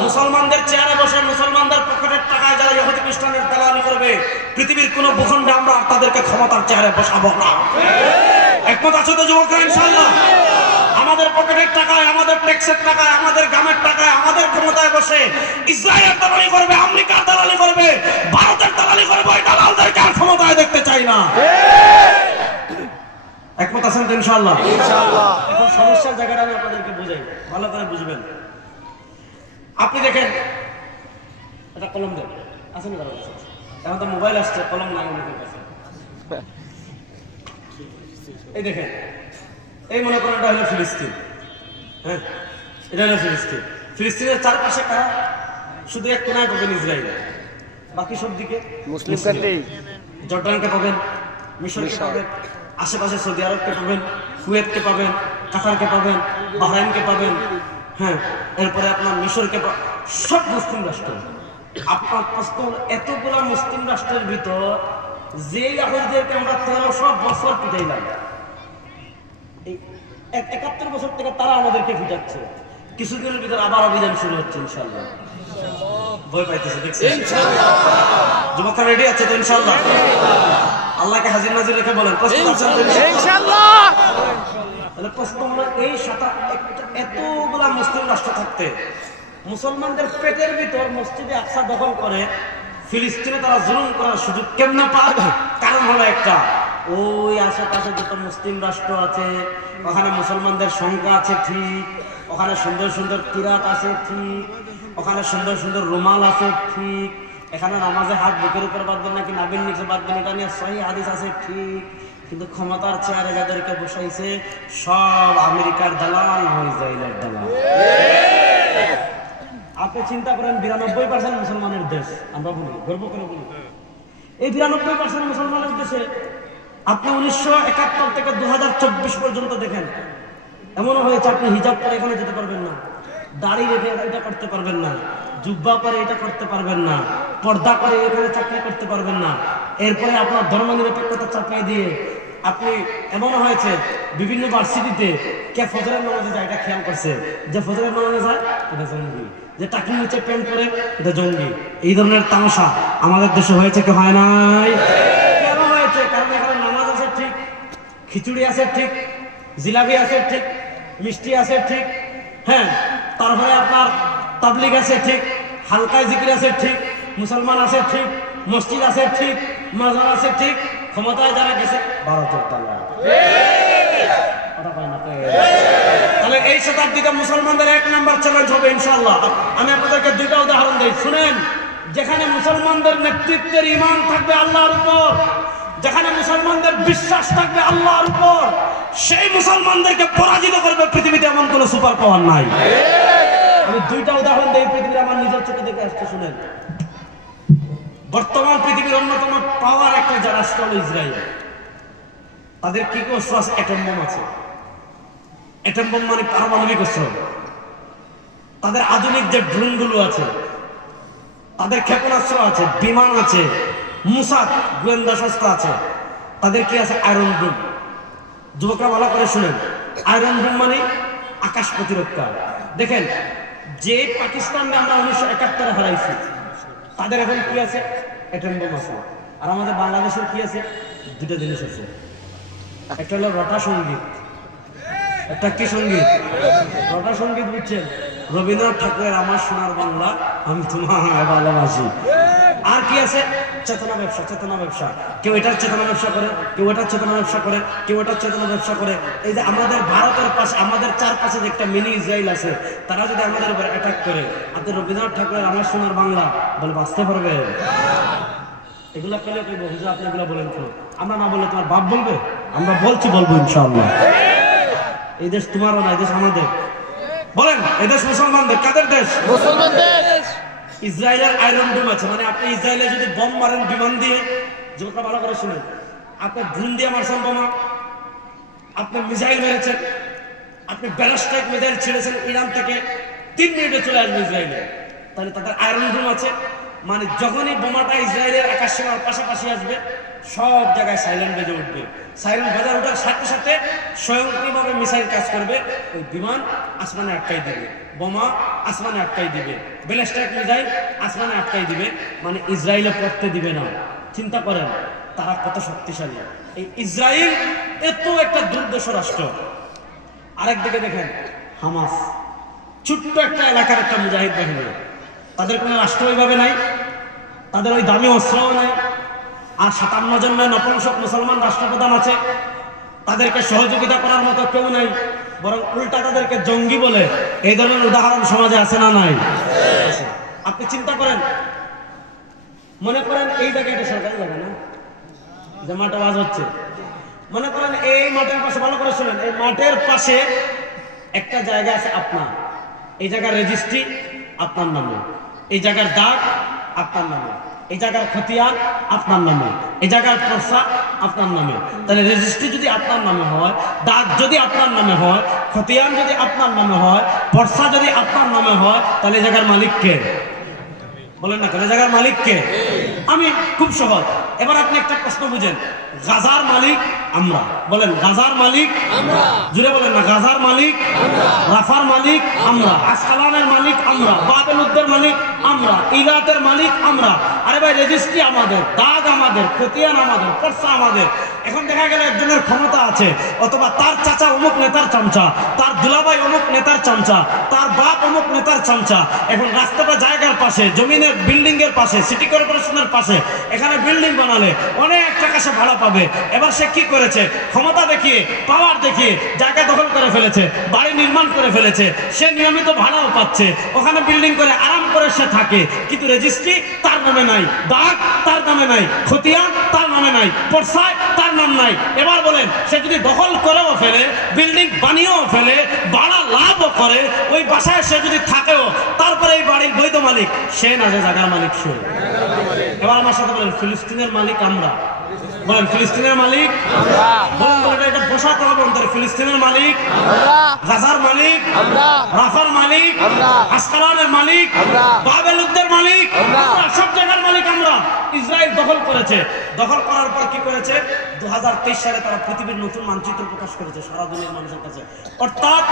মুসলমানদের চেয়ারে বসে মুসলমানদের পকেটের টাকায় যারা ইহুদি খ্রিস্টানের দালালি করবে, পৃথিবীর কোন ভূখণ্ডে আমরা তাদেরকে ক্ষমতার চেয়ারে বসাবো না। একমত আছো তো যুবকরা? ইনশাআল্লাহ আমাদের পকেটের টাকায়, আমাদের ট্যাক্সের টাকায়, আমাদের গ্রামের টাকায়, আমাদের ক্ষমতায় বসে ইসরায়েলের দালালি করবে, আমেরিকার দালালি করবে, ভারতের দালালি করবে, ওই দালালদেরকে আর ক্ষমতায় দেখতে চাই না। একমত আছেন তো? ইনশাআল্লাহ। এখন সমস্যার জায়গাটা আমি আপনাদেরকে বুঝাই, ভালো করে বুঝবেন। আপনি দেখেন, এটা কলম দেন আছে না? এখন তো মোবাইল আসছে, কলম নাই অনেকের কাছে। এই দেখেন, এই মনে করেন এটা হলো ফিলিস্তিন। হ্যাঁ, এটা হলো ফিলিস্তিন। ফিলিস্তিনের চারপাশে কারা? শুধু এক কোনায় পাবেন ইসরায়েল, বাকি সব দিকে মুসলিম। জর্ডানকে পাবেন, মিশরকে পাবেন, আশেপাশে সৌদি আরবকে পাবেন, কুয়েতকে পাবেন, কাতারকে পাবেন, বাহরাইনকে পাবেন, হ্যাঁ, এরপরে আপনার মিশরকে পাবেন, সব মুসলিম রাষ্ট্র। আপনার প্রশ্ন, এতগুলো মুসলিম রাষ্ট্রের ভিতর যে ইহুদিদেরকে আমরা 1300 বছর পিটাইলাম, এই 71 বছর থেকে তারা আমাদেরকে পিটাচ্ছে, কিছুদিনের ভিতর আবার অভিযান শুরু হচ্ছে ইনশাআল্লাহ। ভয় পাইতেছে দেখছেন? ইনশাআল্লাহ যুবকরা রেডি আছে তো? ইনশাআল্লাহ আল্লাহকে হাজির নাজির রেখে বলেন প্রস্তুত আছেন তো? ইনশাআল্লাহ। তাহলে প্রশ্ন হলো, এই এতগুলা মুসলিম রাষ্ট্র থাকতে মুসলমানদের পেটের ভিতর মসজিদে আকসা দখল করে ফিলিস্তিনে তারা জুলুম করার সুযোগ কেমনে পায়? কারণ হলো একটা, ওই আশেপাশে যত মুসলিম রাষ্ট্র আছে ওখানে মুসলমানদের সংখ্যা আছে ঠিক, ওখানে সুন্দর সুন্দর কিরাত আছে ঠিক, ওখানে সুন্দর সুন্দর রুমাল আছে ঠিক, এখানে নামাজে হাত বুকের উপর বাঁধবেন নাকি নাবির নিচে বাঁধবেন এটা নিয়ে সহি হাদিস আছে ঠিক, কিন্তু ক্ষমতার চেয়ারে যাদেরকে বসাইছে সব আমেরিকার দালাল, ইসরায়েলের দালাল। আপনি চিন্তা করেন 92% মুসলমানের দেশ, আমরা বলি গর্ব করে বলি, এই 92% মুসলমানের দেশে আপনি 1971 থেকে 2024 পর্যন্ত দেখেন এমনও হয়েছে আপনি হিজাব পরে এখানে যেতে পারবেন না, দাড়ি রেখে এটা করতে পারবেন না, জুব্বা পরে এটা করতে পারবেন না, পর্দা করে এখানে চাকরি করতে পারবেন না। এরপরে আপনার ধর্মনিরপেক্ষতা চাপিয়ে দিয়ে আপনি এমনও হয়েছে বিভিন্ন ভার্সিটিতে কে ফজরের নামাজে যায় এটা খেয়াল করছে, যে ফজরের নামাজে যায় এটা জঙ্গি, যে টাকির নিচে প্যান্ট পরে এটা জঙ্গি। এই ধরনের তামাশা আমাদের দেশে হয়েছে কি হয় নাই? কেন হয়েছে? কারণ এখানে নামাজ আছে ঠিক, খিচুড়ি আছে ঠিক, জিলাপি আছে ঠিক, মিষ্টি আছে ঠিক, হ্যাঁ, তারপরে আপনার তাবলিগ আছে ঠিক, হালকায় জিকির আছে ঠিক, মুসলমান আছে ঠিক, মসজিদ আছে ঠিক, মাজার আছে ঠিক, ক্ষমতায় যারা গেছে ভারতের তালা। তাহলে এই শতাব্দীতে মুসলমানদের 1 নম্বর চ্যালেঞ্জ হবে ইনশাআল্লাহ। আমি আপনাদেরকে 2টা উদাহরণ দিই, শুনেন। যেখানে মুসলমানদের নেতৃত্বের ঈমান থাকবে আল্লাহর উপর, যেখানে মুসলমানদের বিশ্বাস থাকবে আল্লাহর উপর, সেই মুসলমানদেরকে পরাজিত করবে পৃথিবীতে এমন কোন সুপার পাওয়ার নাই। আমি 2টা উদাহরণ দিই, পৃথিবীর আমার নিজের চোখে দেখে আসছে, শুনেন। বর্তমান পৃথিবীর অন্যতম পাওয়ার একটা রাষ্ট্র হলো ইসরায়েল। তাদের কি অস্ত্র আছে? অ্যাটম বোম আছে। অ্যাটম বোম মানে পারমাণবিক অস্ত্র। তাদের আধুনিক যে ড্রোনগুলো আছে, তাদের ক্ষেপণাস্ত্র আছে, বিমান আছে, মুসাদ গোয়েন্দা সংস্থা আছে। তাদের কি আছে? আয়রন ডোম। যুবকরা ভালো করে শুনেন, আয়রন ডোম মানে আকাশ প্রতিরক্ষা। দেখেন, যে পাকিস্তানকে আমরা 1971 হারাইছি, তাদের এখন কি আছে? অ্যাটম বোম আছে। আর আমাদের বাংলাদেশের কি আছে? 2টা জিনিস আছে। একটা হলো রটা সঙ্গীত, একটা কি সঙ্গীত? রটা সঙ্গীত, বুঝছেন? রবীন্দ্রনাথ ঠাকুরের আমার সোনার বাংলা আমি তোমায় ভালোবাসি। আর কি আছে? চেতনা ব্যবসা। চেতনা ব্যবসা, কেউ এটার চেতনা ব্যবসা করে, কেউ এটার চেতনা ব্যবসা করে, কেউ এটার চেতনা ব্যবসা করে। এই যে আমাদের ভারতের পাশে, আমাদের চারপাশে যে একটা মিনি ইসরায়েল আছে, তারা যদি আমাদের উপর অ্যাটাক করে, আপনি রবীন্দ্রনাথ ঠাকুরের আমার সোনার বাংলা বলে বাঁচতে পারবে? এগুলা পেলে কইব, হুজুর আপনি এগুলা বলেন কেন? আমরা না বললে তোমার বাপ বলবে? আমরা বলবো ইনশাআল্লাহ। এই দেশ তোমারও না, এই দেশ আমাদের। বলেন, এই দেশ মুসলমানদের। কাদের দেশ? মুসলমানদের। ইসরায়েলের আয়রন ডোম আছে, মানে আপনি ইসরায়েলে যদি বম মারেন বিমান দিয়ে, যেটা ভালো করে শুনেন, আপনি ড্রোন দিয়ে মারছেন বোমা, আপনি মিসাইল মেরেছেন, আপনি ব্যালিস্টিক মিসাইল ছেড়েছেন ইরান থেকে, 3 মিনিটে চলে আসবে ইসরায়েলে। তাহলে তাদের আয়রন ডোম আছে, মানে যখনই বোমাটা ইসরায়েলের আকাশ সীমার পাশাপাশি আসবে, সব জায়গায় সাইলেন্ট বেজে উঠবে। সাইলেন্ট বাজার ওঠার সাথে সাথে স্বয়ংক্রিয়ভাবে মিসাইল কাজ করবে, ওই বিমান আসমানে আটকাই দিবে, বোমা আসমানে আটকাই দিবে, ব্যালিস্টিক মিসাইল আসমানে আটকাই দিবে, মানে ইসরায়েলে পড়তে দিবে না। চিন্তা করেন তারা কত শক্তিশালী। এই ইসরায়েল এত একটা দুর্দশ রাষ্ট্র। আরেকদিকে দেখেন হামাস, ছোট্ট একটা এলাকার একটা মুজাহিদ বাহিনী, তাদের কোনো রাষ্ট্র ওইভাবে নাই, তাদের ওই দামি অস্ত্রও নাই, আর 57 জন নপুংসক মুসলমান রাষ্ট্রপ্রধান আছে, তাদেরকে সহযোগিতা করার মতো কেউ নাই, বরং উল্টা তাদেরকে জঙ্গি বলে। এই ধরনের উদাহরণ সমাজে আছে না নাই? আপনি চিন্তা করেন, মনে করেন এই জায়গায় এটা সরকারি জায়গা না, যে মাঠে আওয়াজ হচ্ছে, মনে করেন এই মাঠের পাশে, ভালো করে শুনেন, এই মাঠের পাশে একটা জায়গা আছে আপনার, এই জায়গার রেজিস্ট্রি আপনার নামে, এই জায়গার দাগ আপনার নামে, এই জায়গার খতিয়ান আপনার নামে, এই জায়গার পর্সা আপনার নামে। তাহলে রেজিস্ট্রি যদি আপনার নামে হয়, দাগ যদি আপনার নামে হয়, খতিয়ান যদি আপনার নামে হয়, পর্সা যদি আপনার নামে হয়, তাহলে এই জায়গার মালিক কে? বলেন না, তাহলে জায়গার মালিক কে? আমি। খুব সহজ। এবার আপনি একটা প্রশ্ন বুঝেন, গাজার মালিক আমরা, বলেন গাজার মালিক আমরা, জুড়ে বলেন না, গাজার মালিক আমরা, রাফার মালিক আমরা, আসকালানের মালিক আমরা, বাবেলুদ্দের মালিক আমরা, ইলাতের মালিক আমরা। আরে ভাই, রেজিস্ট্রি আমাদের, দাগ আমাদের, খতিয়ান আমাদের, পর্সা আমাদের। এখন দেখা গেল একজনের ক্ষমতা আছে, অথবা তার চাচা অমুক নেতার চামচা, তার দুলাভাই অমুক নেতার চামচা, তার বাপ অমুক নেতার চামচা। এখন রাস্তাটা জায়গার পাশে, জমিনের বিল্ডিং এর পাশে, সিটি কর্পোরেশনের পাশে এখানে বিল্ডিং বানালে অনেক টাকা সে ভাড়া পাবে। এবার সে কি করেছে? ক্ষমতা দেখিয়ে, পাওয়ার দেখিয়ে জায়গা দখল করে ফেলেছে, বাড়ি নির্মাণ করে ফেলেছে, সে নিয়মিত ভাড়াও পাচ্ছে, ওখানে বিল্ডিং করে আরাম করে সে থাকে, কিন্তু রেজিস্ট্রি তার নামে নাই, দাগ তার নামে নাই, খতিয়ান তার নামে নাই, পর্সায় তার নাম নাই। এবার বলেন, সে যদি দখল করেও ফেলে, বিল্ডিং বানিয়েও ফেলে, ভাড়া লাভও করে, ওই বাসায় সে যদি থাকেও, তারপরে এই বাড়ির বৈধ মালিক সে না, যে জায়গার মালিক সে। এবার আমার সাথে বলেন, ফিলিস্তিনের মালিক আমরা। বলেন, ফিলিস্তিনের মালিক আমরা। এটা বসাতে হবে অন্তরে, ফিলিস্তিনের মালিক আমরা, গাজার মালিক আমরা, রাফার মালিক আমরা, আসকালানের মালিক আমরা, বাবেলুদ্দের মালিক আমরা, সব জায়গার মালিক আমরা। ইসরায়েল দখল করেছে, দখল করার পর কি করেছে? 2023 সালে তারা পৃথিবীর নতুন মানচিত্র প্রকাশ করেছে সারা দুনিয়ার মানুষের কাছে। অর্থাৎ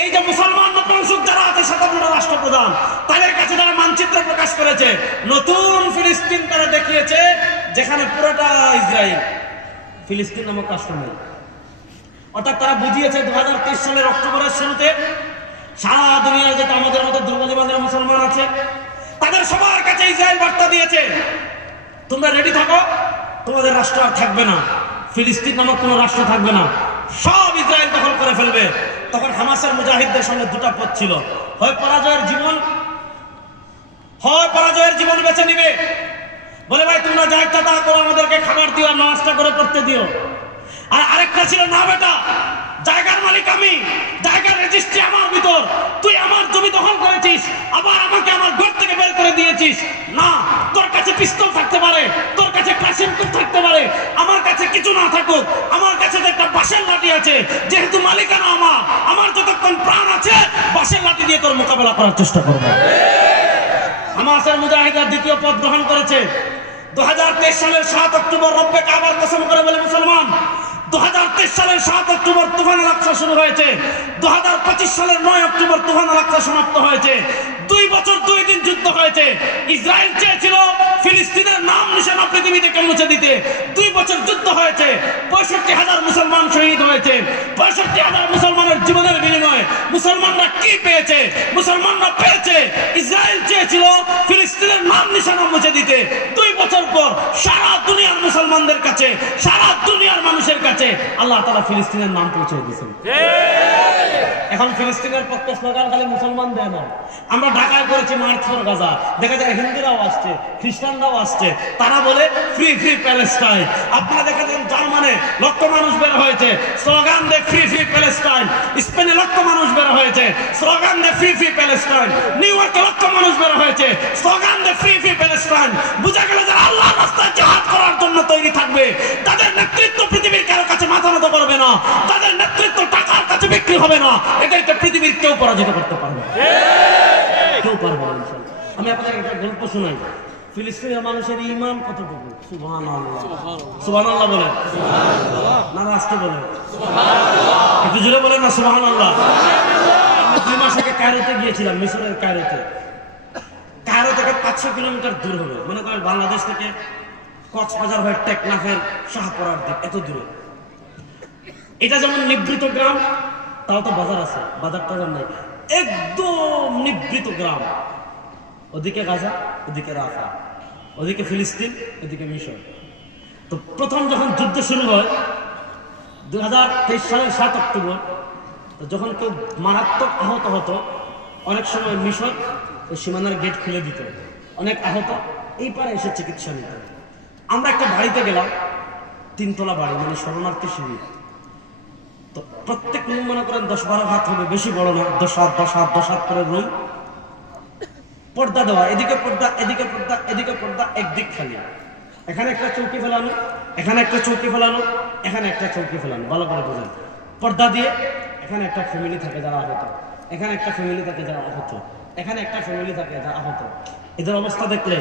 এই যে মুসলমান নপুংসক যারা আছে 57টা রাষ্ট্রপ্রধান, তাদের কাছে তারা মানচিত্র প্রকাশ করেছে, নতুন ফিলিস্তিন তারা দেখিয়েছে, যেখানে পুরোটা ইসরায়েল, ফিলিস্তিন নামক রাষ্ট্র নেই। অর্থাৎ তারা বুঝিয়েছে 2023 সালের অক্টোবরের শুরুতে সারা দুনিয়ার যেটা আমাদের মতো দুর্বল ইমানের মুসলমান আছে, তাদের সবার কাছে ইসরায়েল বার্তা দিয়েছে, তোমরা রেডি থাকো, তোমাদের রাষ্ট্র আর থাকবে না, ফিলিস্তিন নামক কোনো রাষ্ট্র থাকবে না, সব ইসরায়েল দখল করে ফেলবে। তখন হামাসের মুজাহিদদের সামনে দুটা পথ ছিল, হয় পরাজয়ের জীবন, হয় পরাজয়ের জীবন বেছে নিবে। বলে, ভাই তোমরা যা ইচ্ছা তা করো, আমাদেরকে খাবার দিও, নাস্তা করে করতে দিও। আর আরেকটা ছিল, না বেটা, জায়গার মালিক আমি, জায়গার রেজিস্ট্রি আমার ভিতর, তুই আমার জমি দখল করেছিস, আবার আমাকে আমার ঘর থেকে বের করে দিয়েছিস। না, তোর কাছে পিস্তল থাকতে পারে, তোর কাছে ক্লাসিনকোভ থাকতে পারে, আমার কাছে কিছু না থাকুক, আমার কাছে তো একটা বাঁশের লাঠি আছে, যেহেতু মালিকানা আমার যতক্ষণ প্রাণ আছে, বাঁশের লাঠি দিয়ে তোর মোকাবেলা করার চেষ্টা করবো। হামাসের মুজাহিদরা দ্বিতীয় পথ গ্রহণ করেছে। 2023 সালের 7 অক্টোবর রব্বে কাবার কসম করে বলে, মুসলমান, 2023 সালের 7 অক্টোবর তুফান আল-আকসা শুরু হয়েছে, 2025 সালের 9 অক্টোবর তুফান আল-আকসা সমাপ্ত হয়েছে। 2 বছর 2 দিন যুদ্ধ হয়েছে। ইসরায়েল চেয়েছিল ফিলিস্তিনের নাম নিশানা পৃথিবী থেকে মুছে দিতে। 2 বছর যুদ্ধ হয়েছে, 65,000 মুসলমান শহীদ হয়েছে। 65,000 মুসলমানের জীবনের বিনিময়ে মুসলমানরা কি পেয়েছে? মুসলমানরা পেয়েছে, ইসরায়েল চেয়েছিল ফিলিস্তিনের নাম নিশানা মুছে দিতে। 2 বছর পর সারা দুনিয়ার মুসলমানদের কাছে, সারা দুনিয়ার মানুষের কাছে আল্লাহ তাআলা ফিলিস্তিনের নাম পৌঁছে দিয়েছেন। এখন ফিলিস্তিনের পক্ষে স্লোগান খালি মুসলমান দেয় না। আমরা ঢাকায় করেছি মার্চ ফর গাজা, দেখা যায় হিন্দুরাও আসছে, খ্রিস্টানরাও আসছে, তারা বলে ফ্রি ফ্রি প্যালেস্টাইন। আপনারা দেখেছেন জার্মানে লক্ষ মানুষ বের হয়েছে, স্লোগান দে ফ্রি ফ্রি প্যালেস্টাইন। স্পেনে লক্ষ মানুষ বের হয়েছে, স্লোগান দে ফ্রি ফ্রি প্যালেস্টাইন। নিউ ইয়র্কে লক্ষ মানুষ বের হয়েছে, স্লোগান দে ফ্রি ফ্রি প্যালেস্টাইন। বুঝা গেল যারা আল্লাহর রাস্তায় জিহাদ করার জন্য তৈরি থাকবে, তাদের নেতৃত্ব পৃথিবীর কারো কাছে মাথা নত করবে না, তাদের নেতৃত্ব টাকার কাছে বিক্রি হবে না। এদেরকে পৃথিবীর কেউ পরাজিত করতে পারবে, কেউ পারবে না। আমি আপনাদের একটা গল্প শোনাই। ফিলিস্তিনের মানুষের ঈমান কতটুকু? সুবহানাল্লাহ, সুবহানাল্লাহ বলেন না, রাষ্ট্র বলেন, একটু জোরে বলেন না সুবহানাল্লাহ। আমি 2 মাস আগে কায়রোতে গিয়েছিলাম, মিশরের কায়রোতে। কায়রো থেকে 500 কিলোমিটার দূর হবে, মনে করেন বাংলাদেশ থেকে কক্সবাজার হয়ে টেকনাফের শাহপরার দিক, এত দূরে। এটা যেমন নিভৃত গ্রাম, তাও তো বাজার আছে, বাজার টাজার নাই, একদম নিভৃত গ্রাম। ওদিকে গাজা, ওদিকে রাফা, ওদিকে ফিলিস্তিন, ওদিকে মিশর। তো প্রথম যখন যুদ্ধ শুরু হয় 2023 সালের 7 অক্টোবর, তো যখন কেউ মারাত্মক আহত হতো, অনেক সময় মিশর ওই সীমানার গেট খুলে দিত, অনেক আহত এই পারে এসে চিকিৎসা নিত। আমরা একটা বাড়িতে গেলাম, 3 তলা বাড়ি, মানে শরণার্থী শিবির। তো প্রত্যেক রুম মনে করেন 10-12 হাত হবে, বেশি বড় না, 10 হাত 10 হাত 10 হাত করে রুম, পর্দা দেওয়া, এদিকে পর্দা, এদিকে পর্দা, এদিকে পর্দা, একদিক খালি। এখানে একটা চৌকি ফেলানো, এখানে একটা চৌকি ফেলানো, এখানে একটা চৌকি ফেলানো, ভালো করে বোঝেন। পর্দা দিয়ে এখানে একটা ফ্যামিলি থাকে যারা আহত, এখানে একটা ফ্যামিলি থাকে যারা আহত, এখানে একটা ফ্যামিলি থাকে যারা আহত। এদের অবস্থা দেখলে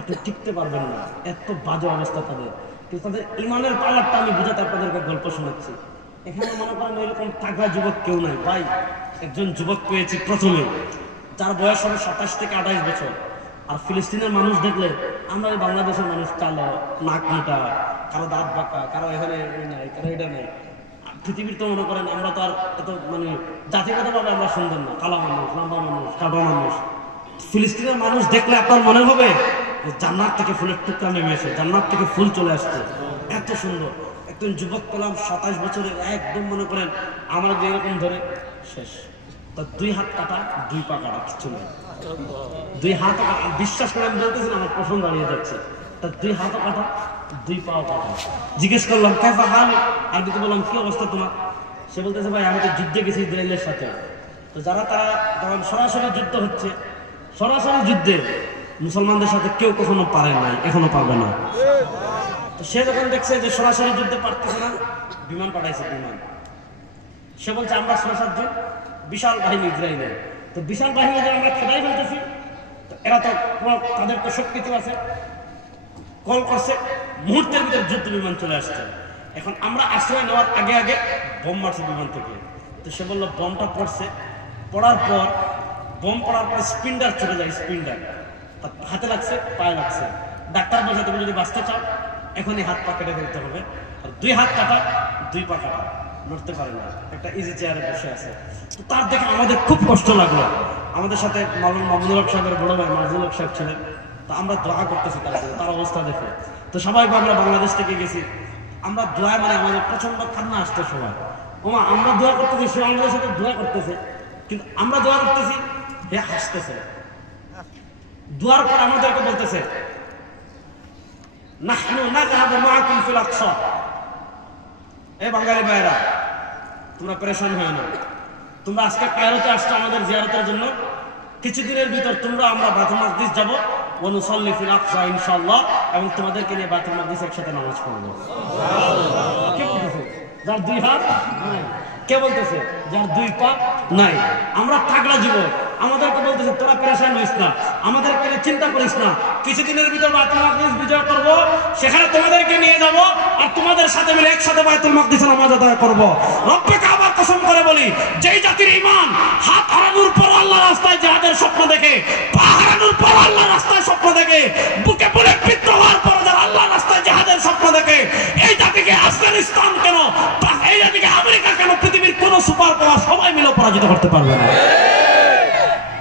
আপনি টিকতে পারবেন না, এত বাজে অবস্থা তাদের। কিন্তু তাদের ইমানের পাওয়ারটা আমি বোঝাতে আপনাদেরকে গল্প শোনাচ্ছি। এখানে মনে করেন এরকম তাগড়া যুবক কেউ নাই ভাই। একজন যুবক পেয়েছি প্রথমে, যার বয়স হবে 27 থেকে 28 বছর। আর ফিলিস্তিনের মানুষ দেখলে আমরা এই বাংলাদেশের মানুষ কালো, নাক মোটা, কারো দাঁত বাঁকা, কারো এখানে নাই, কারো এটা নেই। পৃথিবীর তো মনে করেন আমরা তো আর এত মানে জাতিগতভাবে আমরা সুন্দর না, কালো মানুষ, লম্বা মানুষ, কালো মানুষ। ফিলিস্তিনের মানুষ দেখলে আপনার মনে হবে জান্নাত থেকে ফুলের টুকরা নেমে এসে, জান্নাত থেকে ফুল চলে আসছে, এত সুন্দর। একজন যুবক পেলাম 27 বছরের, একদম মনে করেন আমার যেরকম ধরে শেষ, তো 2 হাত কাটা 2 পা কাটা, কিছু নেই। 2 হাত বিশ্বাস করে আমি বলতেছি আমার প্রশ্ন দাঁড়িয়ে যাচ্ছে। তা 2 হাতও কাটা 2 পাও কাটা। জিজ্ঞেস করলাম কাইফা হাল, আর দিকে বললাম কি অবস্থা তোমার? সে বলতেছে ভাই আমি তো যুদ্ধে গেছি ইসরায়েলের সাথে। তো যারা তারা তখন সরাসরি যুদ্ধ হচ্ছে, সরাসরি যুদ্ধে মুসলমানদের সাথে কেউ কখনো পারে নাই, এখনো পারবে না। তো সে যখন দেখছে যে সরাসরি যুদ্ধে পারতেছে না, বিমান পাঠাইছে, বিমান। সে বলছে আমরা 6-7 জন বিশাল বাহিনী ইসরায়েলের, তো বিশাল বাহিনী যে আমরা খেদাই ফেলতেছি, তো এরা তো তাদের তো শক্তি তো আছে, কল করছে, মুহূর্তের ভিতরে যুদ্ধ বিমান চলে আসছে। এখন আমরা আশ্রয় নেওয়ার আগে আগে বোম মারছে বিমান থেকে। তো সে বললো বোমটা পড়ছে, পড়ার পর বোম পড়ার পর স্পিন্ডার চলে যায়, স্পিন্ডার তার হাতে লাগছে, পায়ে লাগছে। ডাক্তার বলছে তুমি যদি বাঁচতে চাও এখনই হাত পা কেটে দিতে হবে। আর 2 হাত কাটা 2 পা কাটা, নড়তে পারে না, একটা ইজি চেয়ারে বসে আছে। তো তার দেখে আমাদের খুব কষ্ট লাগলো। আমাদের সাথে মাওলানা মামুনুল হক সাহেবের বড় ভাই মাহজুল হক সাহেব ছিলেন। তো আমরা দোয়া করতেছি তার জন্য, তার অবস্থা দেখে। তো সবাই আমরা বাংলাদেশ থেকে গেছি, আমরা দোয়া মানে আমাদের প্রচন্ড কান্না আসছে সবাই। ওমা আমরা দোয়া করতেছি, সে আমাদের সাথে দোয়া করতেছে, কিন্তু আমরা দোয়া করতেছি, হে হাসতেছে। দোয়ার পর আমাদেরকে বলতেছে নাহনু নাযহাবু মাআকুম ফিল আকসা। এ বাঙালি ভাইরা, তোমরা পেরেশান হয় না, তোমরা আজকে কায়রোতে আসছো আমাদের জিয়ারতের জন্য। কিছুদিনের ভিতর তোমরা আমরা বাইতুল মাকদিস যাব, ওয়া নুসাল্লি ফিল আকসা ইনশাআল্লাহ, এবং তোমাদেরকে নিয়ে বাইতুল মাকদিস একসাথে নামাজ পড়বো। কে বলতেছে যার 2 হাত নাই? কে বলতেছে যার 2 পা নাই? আমরা তাগড়া জীবন, আমাদেরকে বলতেছে তোরা পেরেশান হইস না, আমাদেরকে চিন্তা করিস না, কিছুদিনের ভিতর বাইতুল মাকদিস বিজয় করব, সেখানে তোমাদেরকে নিয়ে যাব, আর তোমাদের সাথে মিলে একসাথে বাইতুল মাকদিসে নামাজ আদায় করব। রব্বে কাবার কসম করে বলি, যেই জাতির ঈমান হাত হারানোর পর আল্লাহর রাস্তায় জিহাদের স্বপ্ন দেখে, পা হারানোর পর আল্লাহর রাস্তায় স্বপ্ন দেখে, বুকে বুলেট বিদ্ধ হওয়ার পর যারা আল্লাহর রাস্তায় জিহাদের স্বপ্ন দেখে, এই জাতিকে আফগানিস্তান কেন, এই জাতিকে আমেরিকা কেন, পৃথিবীর কোন সুপার পাওয়ার সবাই মিলে পরাজিত করতে পারবে না।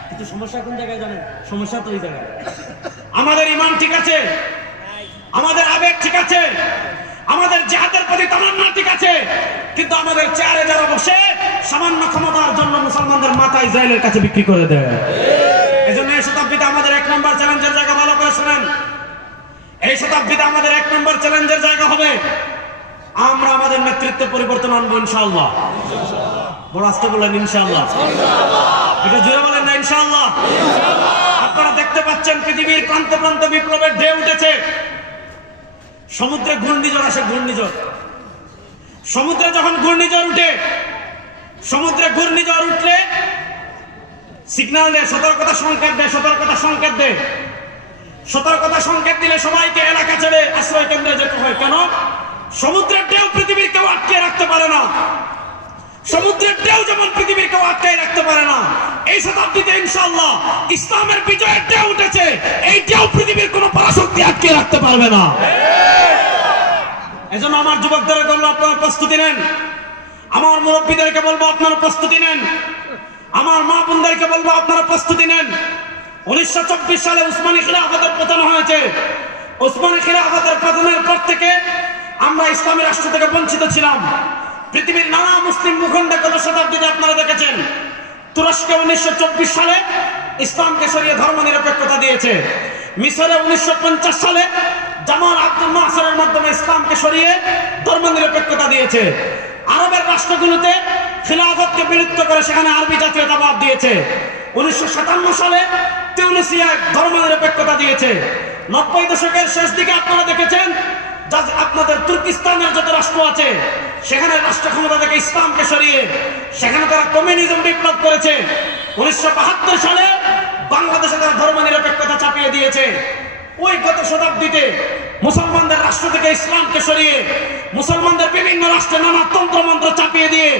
কিন্তু সমস্যা কোন জায়গায় জানেন? সমস্যা তো এই জায়গায়, আমাদের ঈমান ঠিক আছে, আমাদের আবেগ ঠিক আছে, আমাদের জিহাদের প্রতি তামান্না ঠিক আছে, কিন্তু আমাদের চেয়ারে যারা বসে সামান্য ক্ষমতার জন্য মুসলমানদের মাথা ইসরায়েলের কাছে বিক্রি করে দেয়। এজন্য এই শতাব্দীতে আমাদের 1 নম্বর চ্যালেঞ্জের জায়গা, ভালো করে শুনেন, এই শতাব্দীতে আমাদের 1 নম্বর চ্যালেঞ্জের জায়গা হবে আমরা আমাদের নেতৃত্বে পরিবর্তন আনবো ইনশাআল্লাহ। বড় আস্তে বললেন ইনশাআল্লাহ, এটা জোরে বলেন না ইনশাআল্লাহ। আপনারা দেখতে পাচ্ছেন পৃথিবীর প্রান্তে প্রান্তে বিপ্লবের ঢেউ উঠেছে। সমুদ্রে ঘূর্ণিঝড় আসে, ঘূর্ণিঝড়, সমুদ্রে যখন ঘূর্ণিঝড় উঠে, সমুদ্রে ঘূর্ণিঝড় উঠলে সিগন্যাল দেয়, সতর্কতা সংকেত দেয়, সতর্কতা সংকেত দেয়, সতর্কতা সংকেত দিলে সবাইকে এলাকা ছেড়ে আশ্রয় কেন্দ্রে যেতে হয়। কেন? সমুদ্রের ঢেউ পৃথিবীর কেউ আটকে রাখতে পারে না, সমুদ্রের ঢেউ যেমন পৃথিবীর কেউ আটকে রাখতে পারে না। এই শতাব্দীতে ইনশাআল্লাহ ইসলামের বিজয়ের ঢেউ উঠেছে, এই ঢেউ পৃথিবীর কোন পরাশক্তি আটকে রাখতে পারবে না। এজন্য আমার যুবকদেরকে বলবো আপনারা প্রস্তুতি নেন, আমার মুরব্বীদেরকে বলবো আপনারা প্রস্তুতি নেন, আমার মা বোনদেরকে বলবো আপনারা প্রস্তুতি নেন। 1924 সালে উসমানী খিলাফতের পতন হয়েছে। উসমানী খিলাফতের পতনের পর থেকে আমরা ইসলামী রাষ্ট্র থেকে বঞ্চিত ছিলাম। পৃথিবীর নানা মুসলিম ভূখণ্ডে গত শতাব্দীতে আপনারা দেখেছেন, তুরস্কে 1924 সালে ইসলামকে সরিয়ে ধর্ম নিরপেক্ষতা দিয়েছে। মিশরে 1950 সালে জামাল আব্দুল নাসেরের মাধ্যমে ইসলামকে সরিয়ে ধর্ম নিরপেক্ষতা দিয়েছে। আরবের রাষ্ট্রগুলোতে খিলাফতকে বিলুপ্ত করে সেখানে আরবি জাতীয়তাবাদ দিয়েছে। 1957 সালে তিউনিসিয়ায় ধর্ম নিরপেক্ষতা দিয়েছে। 90 দশকের শেষ দিকে আপনারা দেখেছেন আপনাদের তুর্কিস্তানের যত রাষ্ট্র আছে সেখানে রাষ্ট্র ক্ষমতা থেকে ইসলামকে সরিয়ে সেখানে তারা কমিউনিজম বিপ্লব করেছে। 1972 সালে বাংলাদেশে তারা ধর্ম নিরপেক্ষতা চাপিয়ে দিয়েছে। ওই গত শতাব্দীতে মুসলমানদের রাষ্ট্র থেকে ইসলামকে সরিয়ে মুসলমানদের বিভিন্ন রাষ্ট্রে নানা তন্ত্রমন্ত্র চাপিয়ে দিয়ে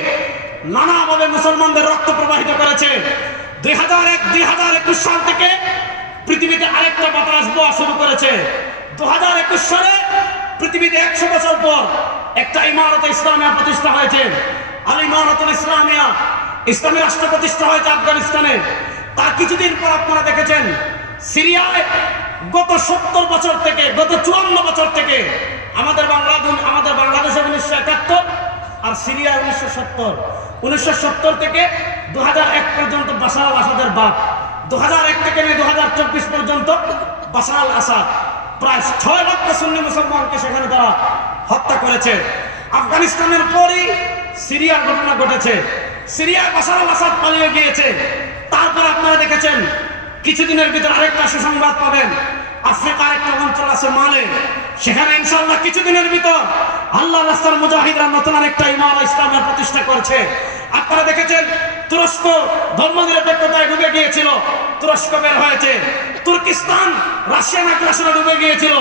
নানাভাবে মুসলমানদের রক্ত প্রবাহিত করেছে। 2021 সাল থেকে পৃথিবীতে আরেকটা বাতাস বওয়া শুরু করেছে। 2021 সালে পৃথিবীতে 100 বছর পর একটা ইমারতে ইসলামিয়া প্রতিষ্ঠা হয়েছে। আল ইমারাতুল ইসলামিয়া, ইসলামী রাষ্ট্র প্রতিষ্ঠা হয়েছে আফগানিস্তানে। তার কিছুদিন পর আপনারা দেখেছেন সিরিয়ায় গত 70 বছর থেকে, গত 54 বছর থেকে আমাদের বাংলাদেশে 1971 আর সিরিয়া 1970 থেকে 2001 পর্যন্ত বাশার আল আসাদের বাপ, 2001 থেকে 2024 পর্যন্ত বাশার আল আসাদ প্রায় 6 লক্ষ সুন্নি মুসলমানকে সেখানে তারা হত্যা করেছে। আফগানিস্তানের পরই সিরিয়ার ঘটনা ঘটেছে, সিরিয়ার বাশার আল আসাদ পালিয়ে গিয়েছে। তারপর আপনারা দেখেছেন কিছুদিনের ভিতর আরেকটা সুসংবাদ পাবেন, আফ্রিকার একটা অঞ্চল আছে মালে, সেখানে ইনশাআল্লাহ কিছুদিনের ভিতর আল্লাহ রাস্তার মুজাহিদরা নতুন আরেকটা ইমাম ইসলামের প্রতিষ্ঠা করছে। আপনারা দেখেছেন তুরস্ক ধর্মনিরপেক্ষতায় ডুবে গিয়েছিল, তুরস্ক বের হয়েছে। তুর্কিস্তান রাশিয়ান আগ্রাসনে ডুবে গিয়েছিল,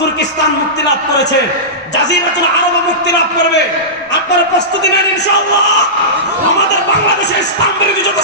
তুর্কিস্তান মুক্তি লাভ করেছে। জাজিরাতুল আরব মুক্তি লাভ করবে। আপনারা প্রস্তুতি নেন ইনশাআল্লাহ। আমাদের বাংলাদেশে ইসলাম বিরোধী যত